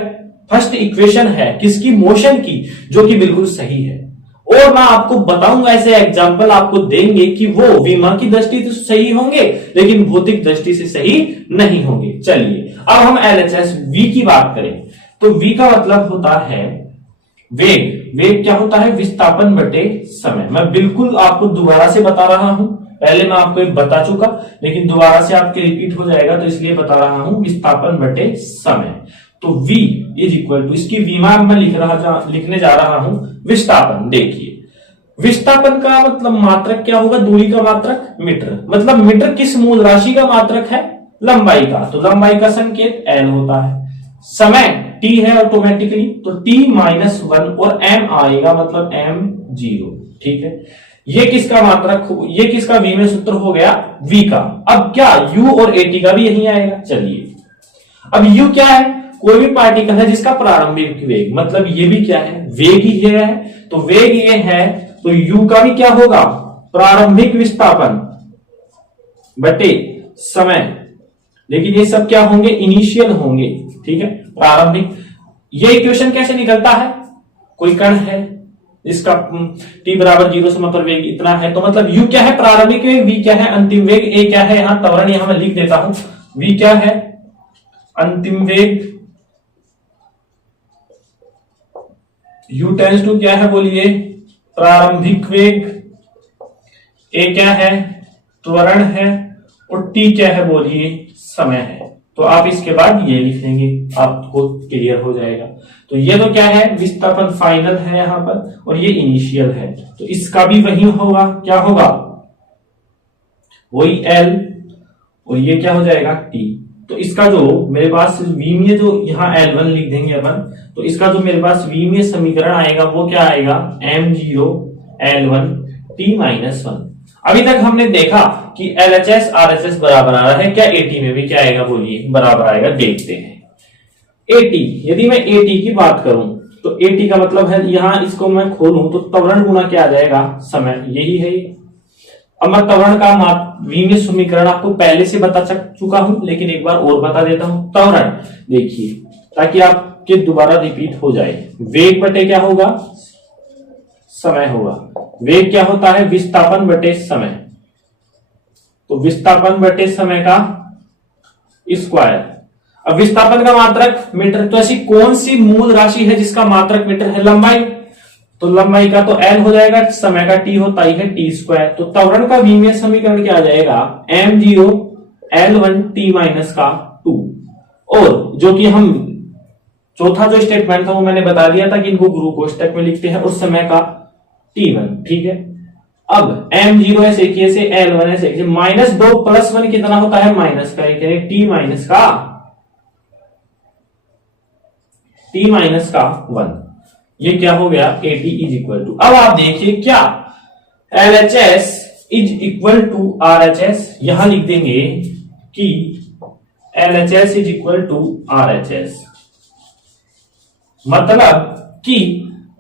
फर्स्ट इक्वेशन है किसकी, मोशन की, जो कि बिल्कुल सही है। और मैं आपको बताऊंगा, ऐसे एग्जाम्पल आपको देंगे कि वो विमा की दृष्टि से सही होंगे लेकिन भौतिक दृष्टि से सही नहीं होंगे। चलिए, अब हम एलएचएस v की बात करें तो v का मतलब होता है वेग। वेग क्या होता है, विस्थापन बटे समय। मैं बिल्कुल आपको दोबारा से बता रहा हूं, पहले मैं आपको एक बता चुका लेकिन दोबारा से आपके रिपीट हो जाएगा, तो इसलिए बता रहा हूं, विस्थापन बटे समय। तो v इज इक्वल टू, इसकी विमा मैं लिखने जा रहा हूं विस्थापन। देखिए, विस्थापन का मतलब मात्रक क्या होगा, दूरी का मात्रक मीटर, मतलब मीटर किस मूल राशि का मात्रक है, लंबाई का, तो लंबाई का संकेत l होता है। समय t है ऑटोमेटिकली, तो t माइनस 1 और m आएगा, मतलब m 0। ठीक है, ये किसका मात्रक, ये किसका v में सूत्र हो गया, v का। अब क्या u और at का भी यही आएगा। चलिए, अब u क्या है, कोई भी पार्टिकल है जिसका प्रारंभिक वेग, मतलब ये भी क्या है, वेग ही है, तो वेग ये है, तो u का भी क्या होगा, प्रारंभिक विस्थापन बटे समय। लेकिन ये सब क्या होंगे, इनिशियल होंगे। ठीक है, प्रारंभिक। ये इक्वेशन कैसे निकलता है, कोई कण है इसका t बराबर 0 समय पर वेग इतना है, तो मतलब u क्या है, प्रारंभिक वेग, v क्या है, अंतिम वेग, a क्या है, यहां त्वरण यहां मैं लिख देता हूं, v क्या है, अंतिम वेग, u टेंस टू क्या है बोलिए, प्रारंभिक वेग, a क्या है, त्वरण है, और t क्या है बोलिए, समय है। तो आप इसके बाद ये लिख लेंगे, आपको क्लियर हो जाएगा। तो ये तो क्या है, विस्थापन फाइनल है यहां पर, और ये इनिशियल है, तो इसका भी वही होगा, क्या होगा, वही L, और ये क्या हो जाएगा T। तो इसका जो मेरे पास v में जो यहाँ L1 लिख देंगे अपन, तो इसका जो मेरे पास v में समीकरण आएगा वो क्या आएगा, m0 L1 t माइनस 1। अभी तक हमने देखा कि LHS RHS बराबर आ रहा है, क्या AT में भी क्या आएगा बोलिए, बराबर आएगा। देखते हैं AT, यदि मैं AT की बात करूं तो AT का मतलब है, यहां इसको मैं खोलूं तो त्वरण गुना क्या आ जाएगा, समय, यही है। अब मैं त्वरण का v में समीकरण आपको पहले से बता चुका हूं, लेकिन एक बार और बता देता हूं। त्वरण देखिए, ताकि आपके दोबारा रिपीट हो जाए, वेग बटे क्या होगा, समय होगा। वेग क्या होता है, विस्थापन बटे समय, तो विस्थापन बटे समय का स्क्वायर। अब विस्थापन का मात्रक मीटर, तो ऐसी कौन सी मूल राशि है जिसका मात्रक मीटर है, लंबाई, तो लंबाई का तो L हो जाएगा, समय का T होता ही है T स्क्वायर। तो त्वरण का v में समीकरण क्या आ जाएगा, m0 L1 T माइनस का 2, और जो कि हम चौथा जो स्टेटमेंट था वो मैंने बता दिया था कि इनको गुरु कोष्टक में लिखते हैं, उस समय का T1। ठीक है, अब m0 ऐसे किए से L1 ऐसे किए, माइनस 2 प्लस 1 कितना होता है, माइनस का, T माइनस का 1। ये क्या हो गया, AT इज इक्वल टू, अब आप देखिए क्या LHS is equal to R H S, यहां लिख देंगे कि L H S is equal to R H S, मतलब कि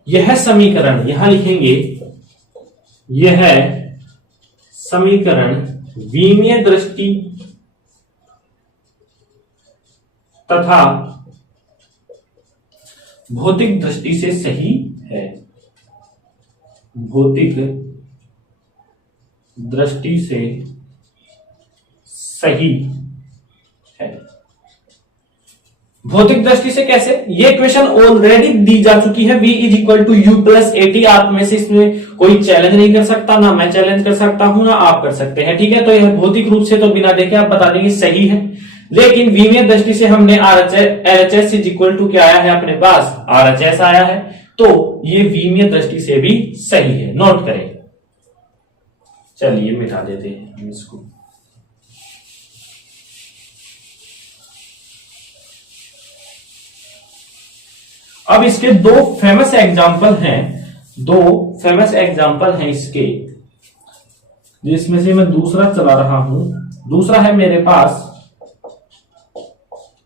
यह समीकरण, यहां लिखेंगे यह समीकरण विमीय दृष्टि तथा भौतिक दृष्टि से सही है, भौतिक दृष्टि से सही है। भौतिक दृष्टि से कैसे? ये क्वेश्चन ऑलरेडी दी जा चुकी है, v is equal to U plus A T. आप में से इसमें कोई चैलेंज नहीं कर सकता, ना मैं चैलेंज कर सकता हूं, ना आप कर सकते हैं, ठीक है। तो यह भौतिक रूप से तो बिना देखे आप बता देंगे सही है, लेकिन विमीय दृष्टि से हमने RHS इज इक्वल टू क्या आया है अपने पास, RHS आया है, तो ये विमीय दृष्टि से भी सही है, नोट करें। चलिए मिटा देते हैं हम इसको। अब इसके दो फेमस एग्जाम्पल हैं इसके, जिसमें से मैं दूसरा चला रहा हूं। दूसरा है मेरे पास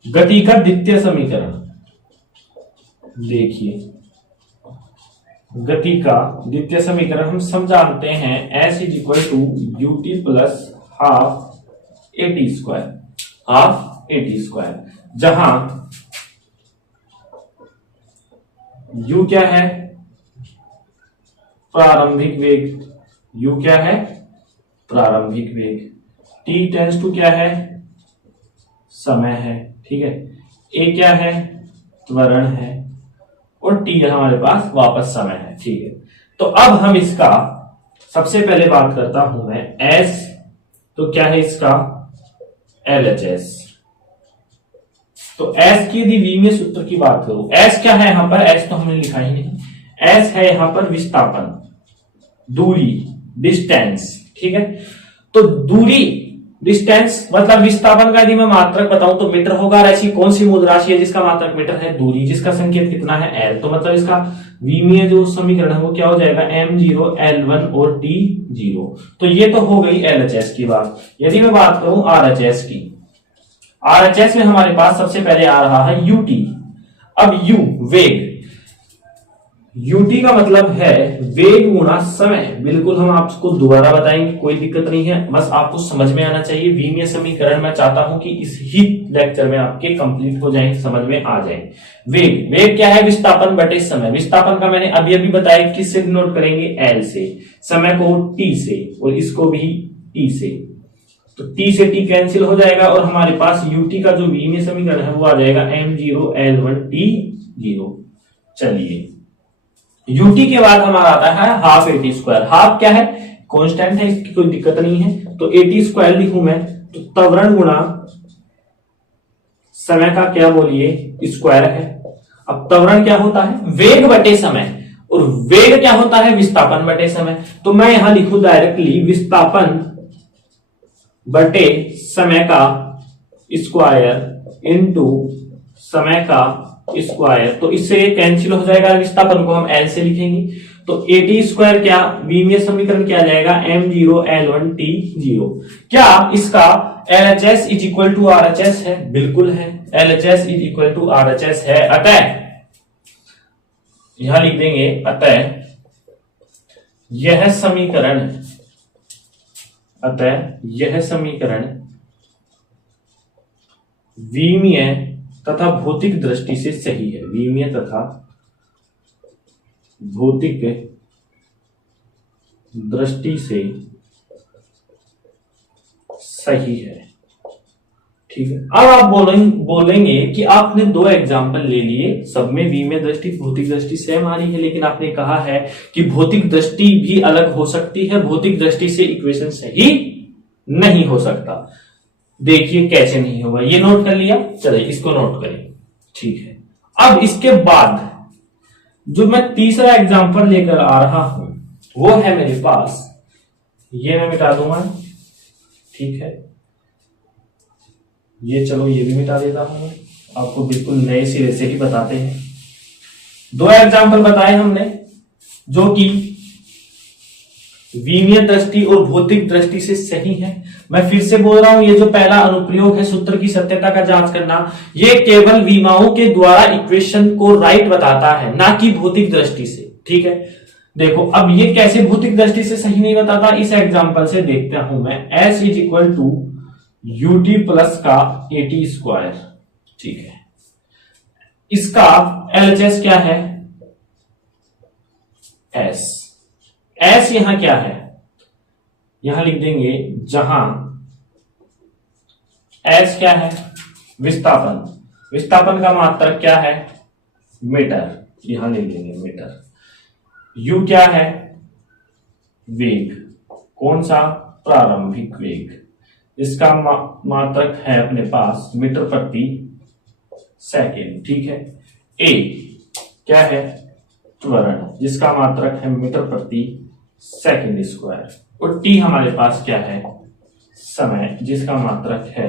गति का द्वितीय समीकरण। देखिए, गति का द्वितीय समीकरण हम सब जानते हैं, S is equal to U T plus half A T square, जहां u क्या है, प्रारंभिक वेग, u क्या है, प्रारंभिक वेग, t टेंस टू क्या है, समय है, ठीक है, a क्या है, त्वरण है, और t हमारे पास वापस समय है, ठीक है। तो अब हम इसका सबसे पहले बात करता हूं मैं s, तो क्या है इसका LHS। तो S की यदि विमीय सूत्र की बात करूं, S क्या है यहां पर, S तो हमने लिखा ही नहीं, S है यहां पर विस्थापन, दूरी, डिस्टेंस, ठीक है। तो दूरी, डिस्टेंस मतलब विस्थापन का यदि मैं मात्रक बताऊं तो मीटर होगा, और ऐसी कौन सी मूल राशि है जिसका मात्रक मीटर है, दूरी, जिसका संकेत कितना है, L। तो मतलब इसका विमीय जो समीकरण है वो क्या हो जाएगा, m0 L1 और t0। तो ये तो हो गई LHS की बात। यदि मैं बात करूं RHS की, RHS में हमारे पास सबसे पहले आ रहा है UT। अब U वेग, UT का मतलब है वेग गुणा समय। बिल्कुल हम आपको दोबारा बताएंगे, कोई दिक्कत नहीं है, बस आपको समझ में आना चाहिए। विमीय समीकरण मैं चाहता हूं कि इस ही लेक्चर में आपके कंप्लीट हो जाए, समझ में आ जाए। वेग क्या है, विस्थापन बटे समय। विस्थापन का मैंने अभी अभी बताया, किससे नोट करेंगे, L से, समय को T से, और इसको भी T से। तो T से T कैंसिल हो जाएगा, और हमारे पास UT का जो विमीय समीकरण है वो आ जाएगा m0 L1 t0। चलिए, UT के बाद हमारा आता है हाफ AT स्क्वायर। हाफ क्या है, कांस्टेंट है, इसकी कोई दिक्कत नहीं है, तो AT स्क्वायर लिखूं मैं, तो त्वरण गुणा समय का क्या बोलिए, स्क्वायर है। अब त्वरण क्या होता है, वेग बटे समय, और वेग क्या होता है, विस्थापन बटे समय। तो मैं यहां लिखूं डायरेक्टली विस्थापन बटे समय का स्क्वायर इनटू समय का स्क्वायर। तो इससे ये कैंसिल हो जाएगा, विस्थापन को हम L से लिखेंगे। तो AT स्क्वायर क्या, विमीय समीकरण क्या आ जाएगा, m0 L1 t0। क्या इसका LHS is equal to RHS है, बिल्कुल है, LHS is equal to RHS है। अतः यहां लिख देंगे, अतः यह समीकरण विमीय तथा भौतिक दृष्टि से सही है, विमीय तथा भौतिक दृष्टि से सही है, ठीक है। अब आप बोलेंगे कि आपने दो एग्जाम्पल ले लिए, सब में विमीय दृष्टि भौतिक दृष्टि सेम आ रही है, लेकिन आपने कहा है कि भौतिक दृष्टि भी अलग हो सकती है, भौतिक दृष्टि से इक्वेशन सही नहीं हो सकता। देखिए कैसे नहीं होगा, ये नोट कर लिया, चलिए इसको नोट करें, ठीक है। अब इसके बाद जो मैं तीसरा एग्जाम्पल लेकर आ रहा हूं वो है मेरे पास, ये मैं मिटा दूंगा, ठीक है, ये चलो ये भी मिटा देता हूं, आपको बिल्कुल नए सिरे से ही बताते हैं। दो एग्जाम्पल बताए हमने, जो कि विमीय दृष्टि और भौतिक दृष्टि से सही है। मैं फिर से बोल रहा हूं, ये जो पहला अनुप्रयोग है सूत्र की सत्यता का जांच करना, ये केवल विमाओं के द्वारा इक्वेशन को राइट बताता है, ना कि भौतिक दृष्टि से। ठीक है, देखो अब ये कैसे भौतिक दृष्टि से सही नहीं बताता, इस एग्जांपल से देखता हूं मैं। s is equal to U T plus का एटी स्क्वायर। ठीक है, इसका एलएचएस क्या है, s। s यहां क्या है, यहां लिख देंगे, जहां s क्या है, विस्थापन, विस्थापन का मात्रक क्या है, मीटर, यहां लिख देंगे मीटर। u क्या है, वेग, कौन सा, प्रारंभिक वेग, इसका मात्रक है अपने पास मीटर प्रति सेकेंड। ठीक है, a क्या है, त्वरण, जिसका मात्रक है मीटर प्रति सेकेंड स्क्वायर, और t हमारे पास क्या है, समय, जिसका मात्रक है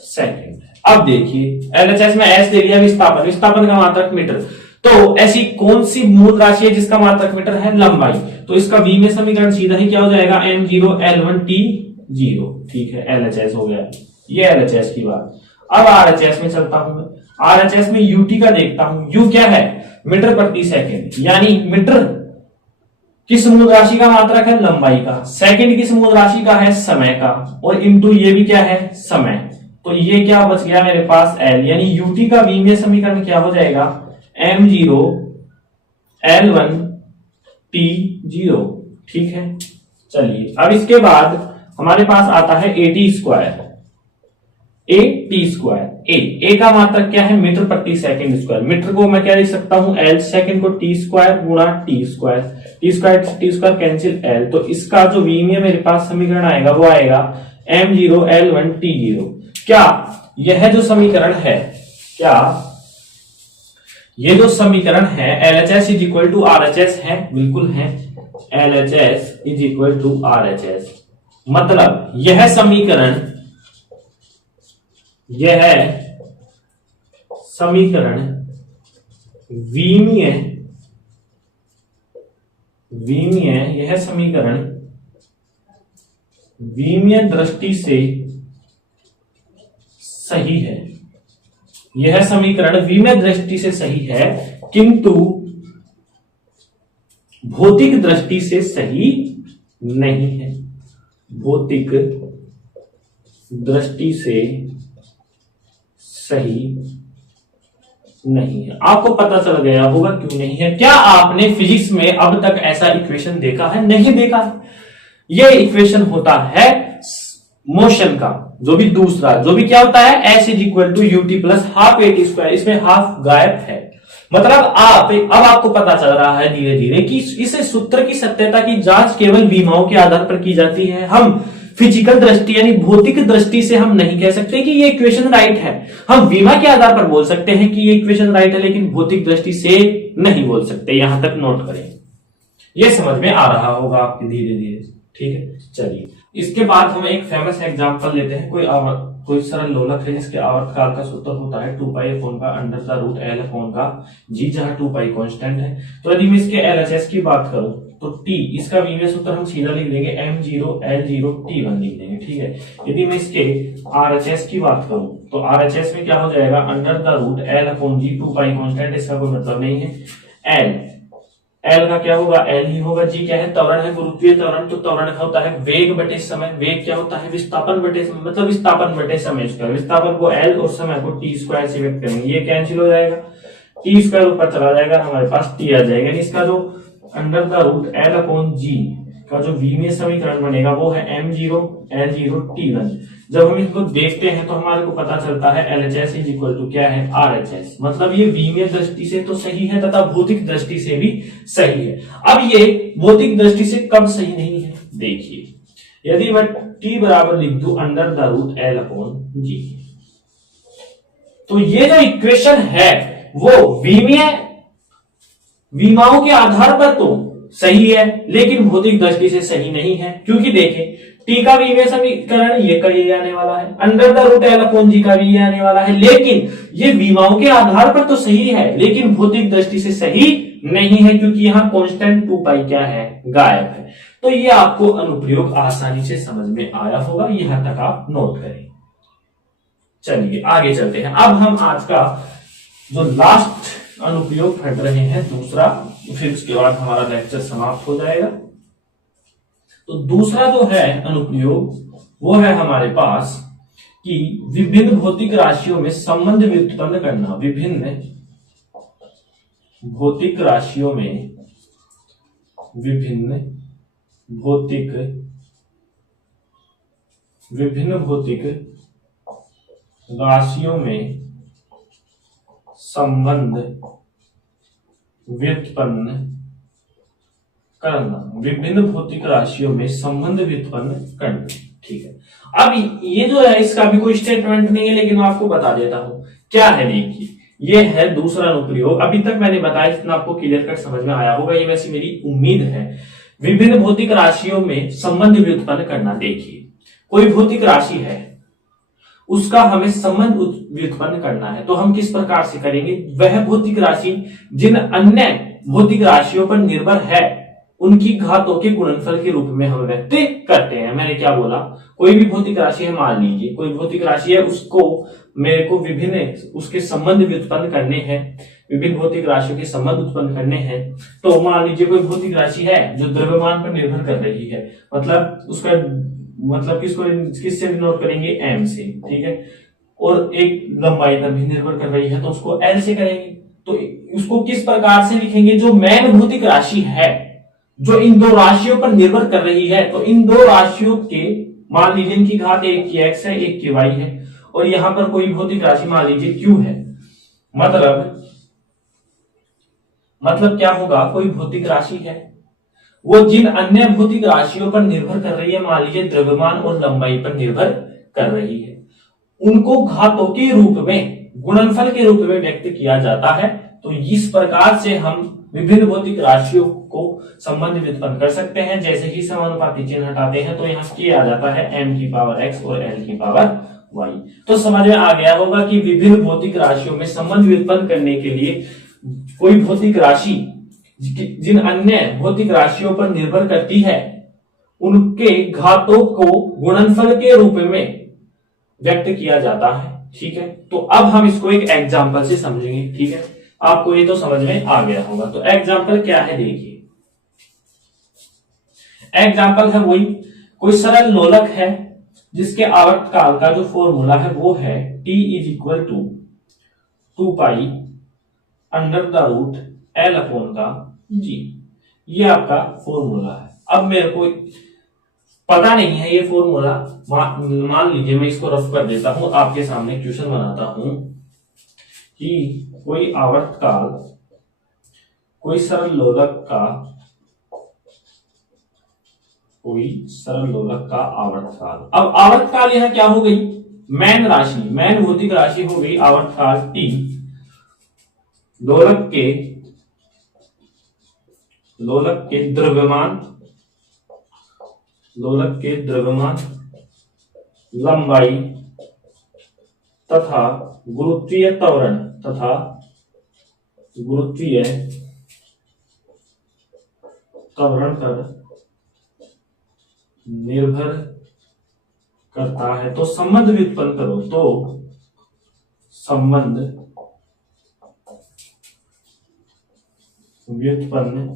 सेकेंड। अब देखिए एलएचएस में s दे दिया, विस्थापन, विस्थापन का मात्रक मीटर, तो ऐसी कौन सी मूल राशि है जिसका मात्रक मीटर है, लंबाई, तो इसका v में समीकरण सीधा ही क्या हो जाएगा, m0 L1 T0। ठीक है, एलएचएस हो गया, ये एलएचएस की बात। अब आरएचएस में चलता हूं मैं, आरएचएस में यूटी का देखता हूं, यू क्या है, मीटर प्रति सेकेंड, यानी मीटर किस मूल राशि का मात्रक है, लंबाई का, सेकंड किस मूल राशि का है, समय का, और इनटू ये भी क्या है, समय, तो ये क्या बच गया मेरे पास L, यानी यूटी का विमीय समीकरण क्या हो जाएगा, m0 L1 T0। ठीक है, चलिए अब इसके बाद हमारे पास आता है A T square, A T square, A का मात्रक क्या है, मीटर प्रति सेकंड स्क्वायर, मीटर को मैं क्या लिख सकता हूं, एल, सेकंड को टी स्क्वायर गुणा T square, T square cancel L, तो इसका जो विमीय मेरे पास समीकरण आएगा वो आएगा m0 L1 T0। क्या यह जो समीकरण है, क्या ये जो समीकरण है LHS is equal to RHS है, बिल्कुल है, LHS is equal to RHS, मतलब यह समीकरण विमीय, यह समीकरण विमीय दृष्टि से सही है, यह समीकरण विमीय दृष्टि से सही है, किंतु भौतिक दृष्टि से सही नहीं है, भौतिक दृष्टि से सही नहीं है। आपको पता चल गया होगा क्यों नहीं है। क्या आपने फिजिक्स में अब तक ऐसा इक्वेशन देखा है, नहीं देखा है। यह इक्वेशन होता है मोशन का, जो भी क्या होता है, s is equal to U T plus half A T square, इसमें हाफ गायब है, मतलब अब आपको पता चल रहा है धीरे धीरे कि इस सूत्र की सत्यता की जांच केवल विमाओं के आधार पर की जाती है। हम फिजिकल दृष्टि यानी भौतिक दृष्टि से हम नहीं कह सकते कि ये इक्वेशन राइट है। हम विमा के आधार पर बोल सकते हैं कि ये इक्वेशन राइट है, लेकिन भौतिक दृष्टि से नहीं बोल सकते। यहां तक नोट करें, ये समझ में आ रहा होगा आपके धीरे धीरे। ठीक है, चलिए इसके बाद हम एक फेमस एग्जांपल लेते हैं। कोई सरल लोलक है जिसके आवर्तकाल का सूत्र होता है 2π/√L/g, जहां 2π कांस्टेंट है। तो यदि मैं इसके LHS की बात करूं तो T, इसका विमीय सूत्र हम सीधा लिख देंगे m0 L0 T1 लिख देंगे। ठीक है, यदि मैं इसके RHS की बात करूं तो RHS में क्या हो जाएगा, √L/g, 2π कांस्टेंट, इसका कोई मतलब नहीं है। L का क्या होगा, L ही होगा। G क्या है, त्वरण है, गुरुत्वीय त्वरण, तो त्वरण होता है वेग बटे समय, वेग क्या होता है, विस्थापन बटे समय, मतलब विस्थापन बटे समय स्क्वायर, विस्थापन को L और समय को T स्क्वायर से व्यक्त करेंगे, ये कैंसिल हो जाएगा, T स्क्वायर ऊपर चला जाएगा, हमारे पास T आ जाएगा। इसका जो √L/g का जो विमीय समीकरण बनेगा वो है m0 L0 T1। जब हम इसको देखते हैं तो हमारे को पता चलता है LHS इज इक्वल टू क्या है, RHS, मतलब ये विमीय दृष्टि से तो सही है तथा भौतिक दृष्टि से भी सही है। अब ये भौतिक दृष्टि से कब सही नहीं है, देखिए, यदि मैं T बराबर लिख दूं √L/g, तो ये जो इक्वेशन है वो विमाओं के आधार पर तो सही है, लेकिन भौतिक दृष्टि से सही नहीं है, क्योंकि देखें T का विमीय समीकरण ये का ये आने वाला है, √L/g का भी ये आने वाला है, लेकिन ये विमाओं के आधार पर तो सही है, लेकिन भौतिक दृष्टि से सही नहीं है, क्योंकि यहाँ कांस्टेंट 2π क्या है, गायब है। तो ये आपको अनुप्रयोग आसानी से समझ में आया होगा, यहां तक आप नोट करें। चलिए आगे चलते हैं। अब हम आज का जो लास्ट अनुप्रयोग पढ़ रहे हैं, दूसरा, फिर उसके बाद हमारा लेक्चर समाप्त हो जाएगा। तो दूसरा जो है अनुप्रयोग वो है हमारे पास कि विभिन्न भौतिक राशियों में संबंध व्युत्पन्न करना। विभिन्न भौतिक राशियों में विभिन्न भौतिक राशियों में संबंध व्युत्पन्न करना। विभिन्न भौतिक राशियों में संबंध व्युत्पन्न करना। ठीक है, अब ये जो है इसका भी कोई स्टेटमेंट नहीं है, लेकिन मैं आपको बता देता हूं क्या है। देखिए, ये है दूसरा अनुप्रयोग। अभी तक मैंने बताया, जितना आपको क्लियर कट समझ में आया होगा, ये वैसी मेरी उम्मीद है। विभिन्न भौतिक राशियों में संबंध व्युत्पन्न करना। देखिए, कोई भौतिक राशि है, उसका हमें संबंध व्युत्पन्न करना है, तो हम किस प्रकार से करेंगे? वह भौतिक राशि जिन अन्य भौतिक राशियों पर निर्भर है, उनकी घातों के गुणनफल के रूप में हम व्यक्त करते हैं। मैंने क्या बोला? कोई भी भौतिक राशि है, मान लीजिए कोई भौतिक राशि है, उसको मेरे को विभिन्न उसके संबंध व्युत्पन्न करने हैं, विभिन्न भौतिक राशियों के संबंध उत्पन्न करने हैं। तो मान लीजिए कोई भौतिक राशि है जो द्रव्यमान पर निर्भर कर रही है, मतलब उसका मतलब किसको किससे डिनोट करेंगे? एम से। ठीक है, और एक लंबाई पर भी निर्भर कर रही है, तो उसको एल से करेंगे। तो उसको किस प्रकार से लिखेंगे? जो मैन भौतिक राशि है, जो इन दो राशियों पर निर्भर कर रही है, तो इन दो राशियों के मान लीजिए इनकी घात, एक की एक्स है, एक की वाई है, और यहां पर कोई भौतिक राशि मान लीजिए क्यू है। मतलब क्या होगा? कोई भौतिक राशि है, वो जिन अन्य भौतिक राशियों पर निर्भर कर रही है, मान लीजिए द्रव्यमान और लंबाई पर निर्भर कर रही है, उनको घातों के रूप में, गुणनफल के रूप में व्यक्त किया जाता है। तो इस प्रकार से हम विभिन्न भौतिक राशियों को संबंध व्युत्पन्न कर सकते हैं। जैसे ही समानुपाती चिन्ह हटाते हैं तो यहाँ क्या आ जाता है? m की पावर x और l की पावर y। तो समझ में आ गया होगा कि विभिन्न भौतिक राशियों में संबंध व्युत्पन्न करने के लिए कोई भौतिक राशि जिन अन्य भौतिक राशियों पर निर्भर करती है, उनके घातों को गुणनफल के रूप में व्यक्त किया जाता है। ठीक है, तो अब हम इसको एक एग्जाम्पल से समझेंगे। ठीक है, आपको ये तो समझ में आ गया होगा। तो एग्जाम्पल क्या है? देखिए, एग्जाम्पल है वही, कोई सरल लोलक है जिसके आवर्त काल का जो फॉर्मूला है वो है t is equal to 2 pi under the root l upon का g। ये आपका फॉर्मूला है। अब मेरे को पता नहीं है ये फॉर्मूला, मान लीजिए मैं इसको रफ कर देता हूं, आपके सामने क्वेश्चन बनाता हूं कि कोई आवर्त काल, कोई सरल लोलक का आवर्त काल। अब आवर्त काल यह क्या हो गई? मैन राशि, मैन भौतिक राशि हो गई आवर्त काल t। लोलक के द्रव्यमान, लंबाई तथा गुरुत्वीय त्वरण पर निर्भर करता है। तो संबंध व्युत्पन्न करो, तो संबंध व्युत्पन्न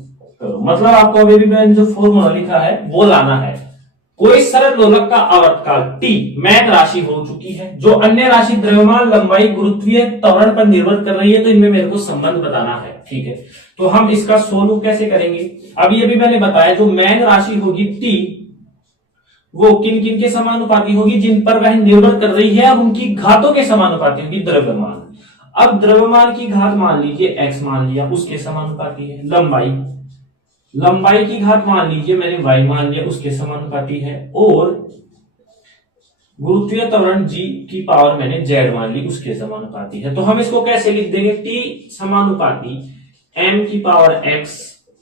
करो, मतलब आपको अभी भी मैंने जो फॉर्मूला लिखा है वो लाना है। कोई सरल लोलक का आवर्तकाल t मैन राशि हो चुकी है, जो अन्य राशि द्रव्यमान, लंबाई, गुरुत्वीय त्वरण पर निर्भर कर रही है, तो इनमें मेरे को संबंध बताना है। ठीक है, तो हम इसका सोल्व कैसे करेंगे? अभी अभी मैंने बताया जो मैन राशि होगी t, वो किन किन के समानुपाती होगी? जिन पर वह निर्भर कर रही है, उनकी घातों के समानुपाती होगी द्रव्यमान। अब द्रव्यमान की घात मान लीजिए x मान लिया, उसके समानुपाती है। लंबाई की घात मान लीजिए मैंने y मान लिया, उसके समानुपाती है। और गुरुत्वीय त्वरण g की पावर मैंने z मान ली, उसके समानुपाती है। तो हम इसको कैसे लिख देंगे? t समानुपाती m की पावर x,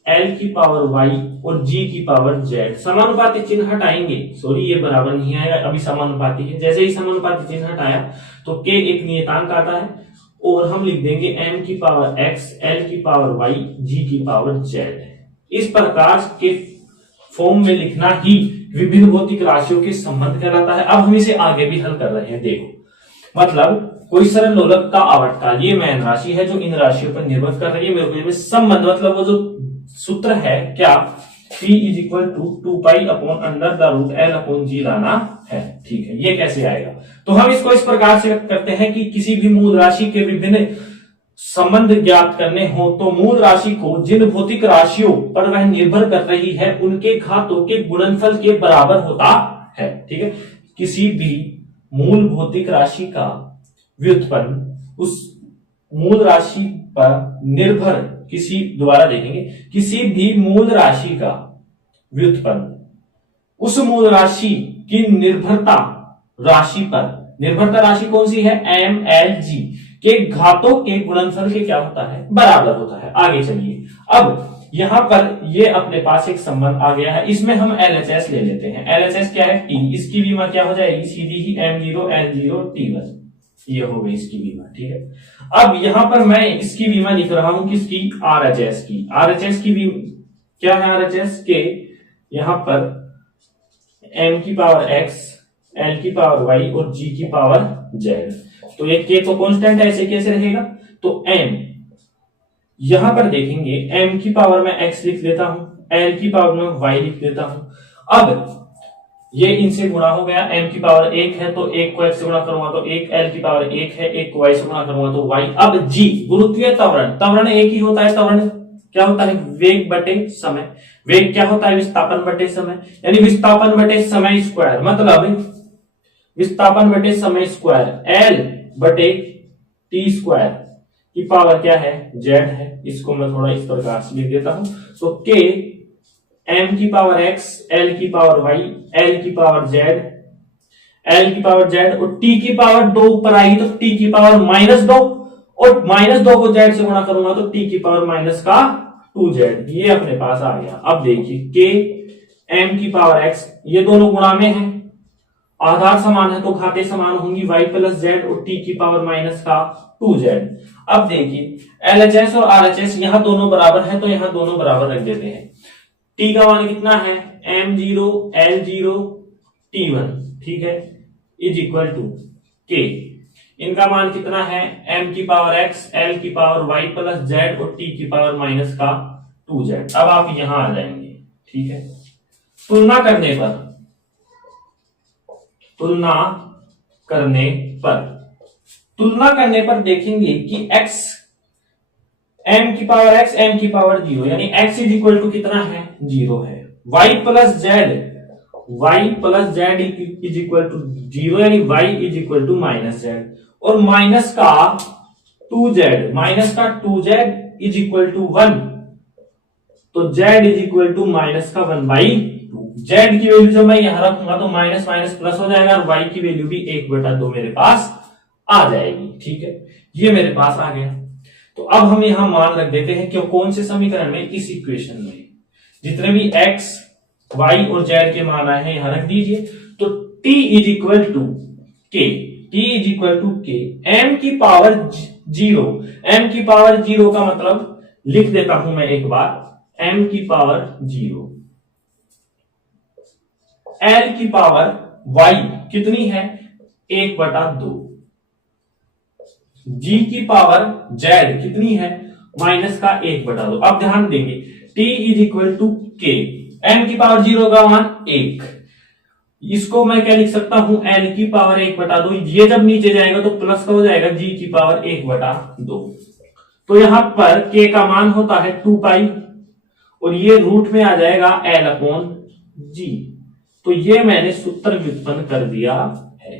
l की पावर y और g की पावर z। समानुपाती चिन्ह हटाएंगे, सॉरी ये बराबर नहीं आएगा, अभी समानुपाती है। जैसे ही समानुपाती चिन्ह हटाया तो k एक नियतांक आता है, और हम लिख देंगे m की पावर x, l की पावर y, g की पावर z। इस प्रकार के फॉर्म में लिखना ही विभिन्न भौतिक राशियों के संबंध कहलाता है। अब हम इसे आगे भी हल कर रहे हैं। देखो मतलब कोई सरल लोलक का आवर्तकाल, ये मैन राशि है जो इन राशियों पर निर्भर कर रही है। मेरे को संबंध मतलब वो जो सूत्र है क्या, P is equal to 2 pi upon under the root L upon G लाना है। ठीक है, ये कैसे आएगा? तो हम इसको इस प्रकार से करते हैं कि किसी भी मूल राशि के विभिन्न संबंध ज्ञात करने हो तो मूल राशि को जिन भौतिक राशियों पर वह निर्भर कर रही है उनके घातों के गुणनफल के बराबर होता है। ठीक है, किसी भी मूल भौतिक राशि का व्युत्पन्न उस मूल राशि पर निर्भर दोबारा देखेंगे, किसी भी मूल राशि का व्युत्पन्न उस मूल राशि की निर्भरता राशि कौन सी है, एम एल जी के घातों के गुणनफल के क्या होता है, बराबर होता है। आगे चलिए, अब यहां पर ये अपने पास एक संबंध आ गया है, इसमें हम LHS ले लेते हैं। LHS क्या है, T, इसकी बीमा क्या हो जाएगी, सीधी ही M0 L0 T1, ये हो गई इसकी बीमा। ठीक है, अब यहां पर मैं इसकी बीमा लिख रहा हूं किसकी, RHS की बीमा क्या है, RHS के यहां पर M की पावर X, L की पावर Y और G की पावर Z। तो ये K तो कांस्टेंट है, ऐसे कैसे रहेगा, तो M यहां पर देखेंगे M की पावर में X लिख देता हूं, L की पावर में Y लिख देता हूं। अब ये इनसे गुणा हो गया, M की पावर 1 है तो 1 को X से गुणा करूंगा तो 1, L की पावर 1 है, 1 को Y से गुणा करूंगा तो Y। अब G गुरुत्वीय त्वरण एक ही होता है, त्वरण क्या होता है, वेग बटे समय। वेग क्या होता है, विस्थापन बटे समय, यानी विस्थापन बटे समय स्क्वायर, मतलब विस्थापन बटे समय स्क्वायर L बटे T स्क्वायर की पावर क्या है, Z है। इसको मैं थोड़ा इस प्रकार से लिख देता हूं, तो K M की पावर X, L की पावर Y, L की पावर Z और T की पावर 2 ऊपर आएगी तो T की पावर -2 और -2 को Z से गुणा करूंगा तो T की पावर -2Z, ये अपने पास आ गया। अब देखिए K M की पावर X, ये दोनों गुणा में है, आधार समान है तो घातें समान होंगी, Y प्लस Z और T की पावर -2Z। अब देखिए LHS और RHS यहां दोनों बराबर है तो यहां दोनों बराबर रख देते हैं। T का मान कितना है, M0 L0 T1, ठीक है, इज इक्वल टू K। इनका मान कितना है, M की पावर X, L की पावर Y प्लस Z और T की पावर -2Z। अब आप यहां आ जाएंगे। ठीक है, तुलना करने पर देखेंगे कि X M की पावर X, M की पावर 0, यानी X इज इक्वल टू कितना है, 0 है। Y plus Z is equal to 0, यानी Y is equal to -Z और माइनस का 2Z इज इक्वल टू 1, तो Z is equal to -1/2। Z की वैल्यू जब मैं यहां रखूंगा तो माइनस माइनस प्लस हो जाएगा और Y की वैल्यू भी 1/2 मेरे पास आ जाएगी। ठीक है, ये मेरे पास आ गया। तो अब हम यहां मान रख देते हैं कि कौन से समीकरण में, इस इक्वेशन में जितने भी X, Y और Z के मान आए हैं यहां रख दीजिए। तो T is equal to K, M की पावर 0, M की पावर 0 का मतलब लिख देता हूं मैं एक बार, M की पावर 0, L की पावर Y कितनी है, 1/2, G की पावर Z कितनी है, -1/2। अब ध्यान देंगे T is equal to K, M की पावर 0 का मान 1, इसको मैं क्या लिख सकता हूं, L की पावर 1/2, ये जब नीचे जाएगा तो प्लस का हो जाएगा G की पावर 1/2। तो यहां पर K का मान होता है 2 पाई और ये रूट में आ जाएगा L अपॉन G। तो ये मैंने सूत्र व्युत्पन्न कर दिया है।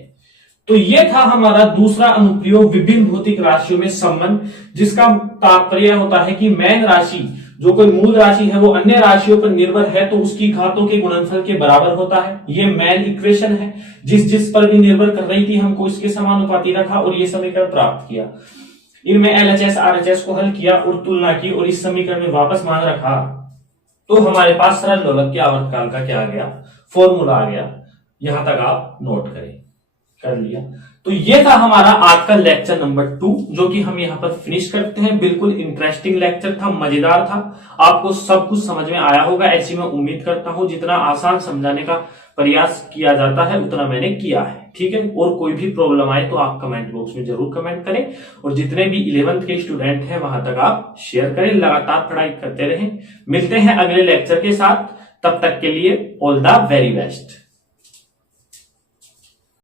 तो ये था हमारा दूसरा अनुप्रयोग विभिन्न भौतिक राशियों में संबंध, जिसका तात्पर्य होता है कि मैन राशि जो कोई मूल राशि है वो अन्य राशियों पर निर्भर है तो उसकी घातों के गुणनफल के बराबर होता है। ये मैन इक्वेशन है, जिस पर भी निर्भर कर रही थी हमको इसके समानुपाती रखा और ये समीकरण प्राप्त किया। इनमें LHS RHS को हल किया और तुलना की और इस समीकरण में वापस मान रखा तो हमारे पास सरल लोलक के आवर्तकाल का क्या आ गया, फॉर्मूला आ गया। यहां तक आप नोट करें, कर लिया। तो ये था हमारा आज का लेक्चर नंबर 2, जो कि हम यहाँ पर फिनिश करते हैं। बिल्कुल इंटरेस्टिंग लेक्चर था, मजेदार था, आपको सब कुछ समझ में आया होगा ऐसी मैं उम्मीद करता हूं। जितना आसान समझाने का प्रयास किया जाता है उतना मैंने किया है, ठीक है। और कोई भी प्रॉब्लम आए तो आप कमेंट बॉक्स में जरूर कमेंट करें, और जितने भी 11th के स्टूडेंट हैं वहां तक आप शेयर करें, लगातार पढ़ाई करते रहें। मिलते हैं अगले लेक्चर के साथ, तब तक के लिए ऑल द वेरी बेस्ट।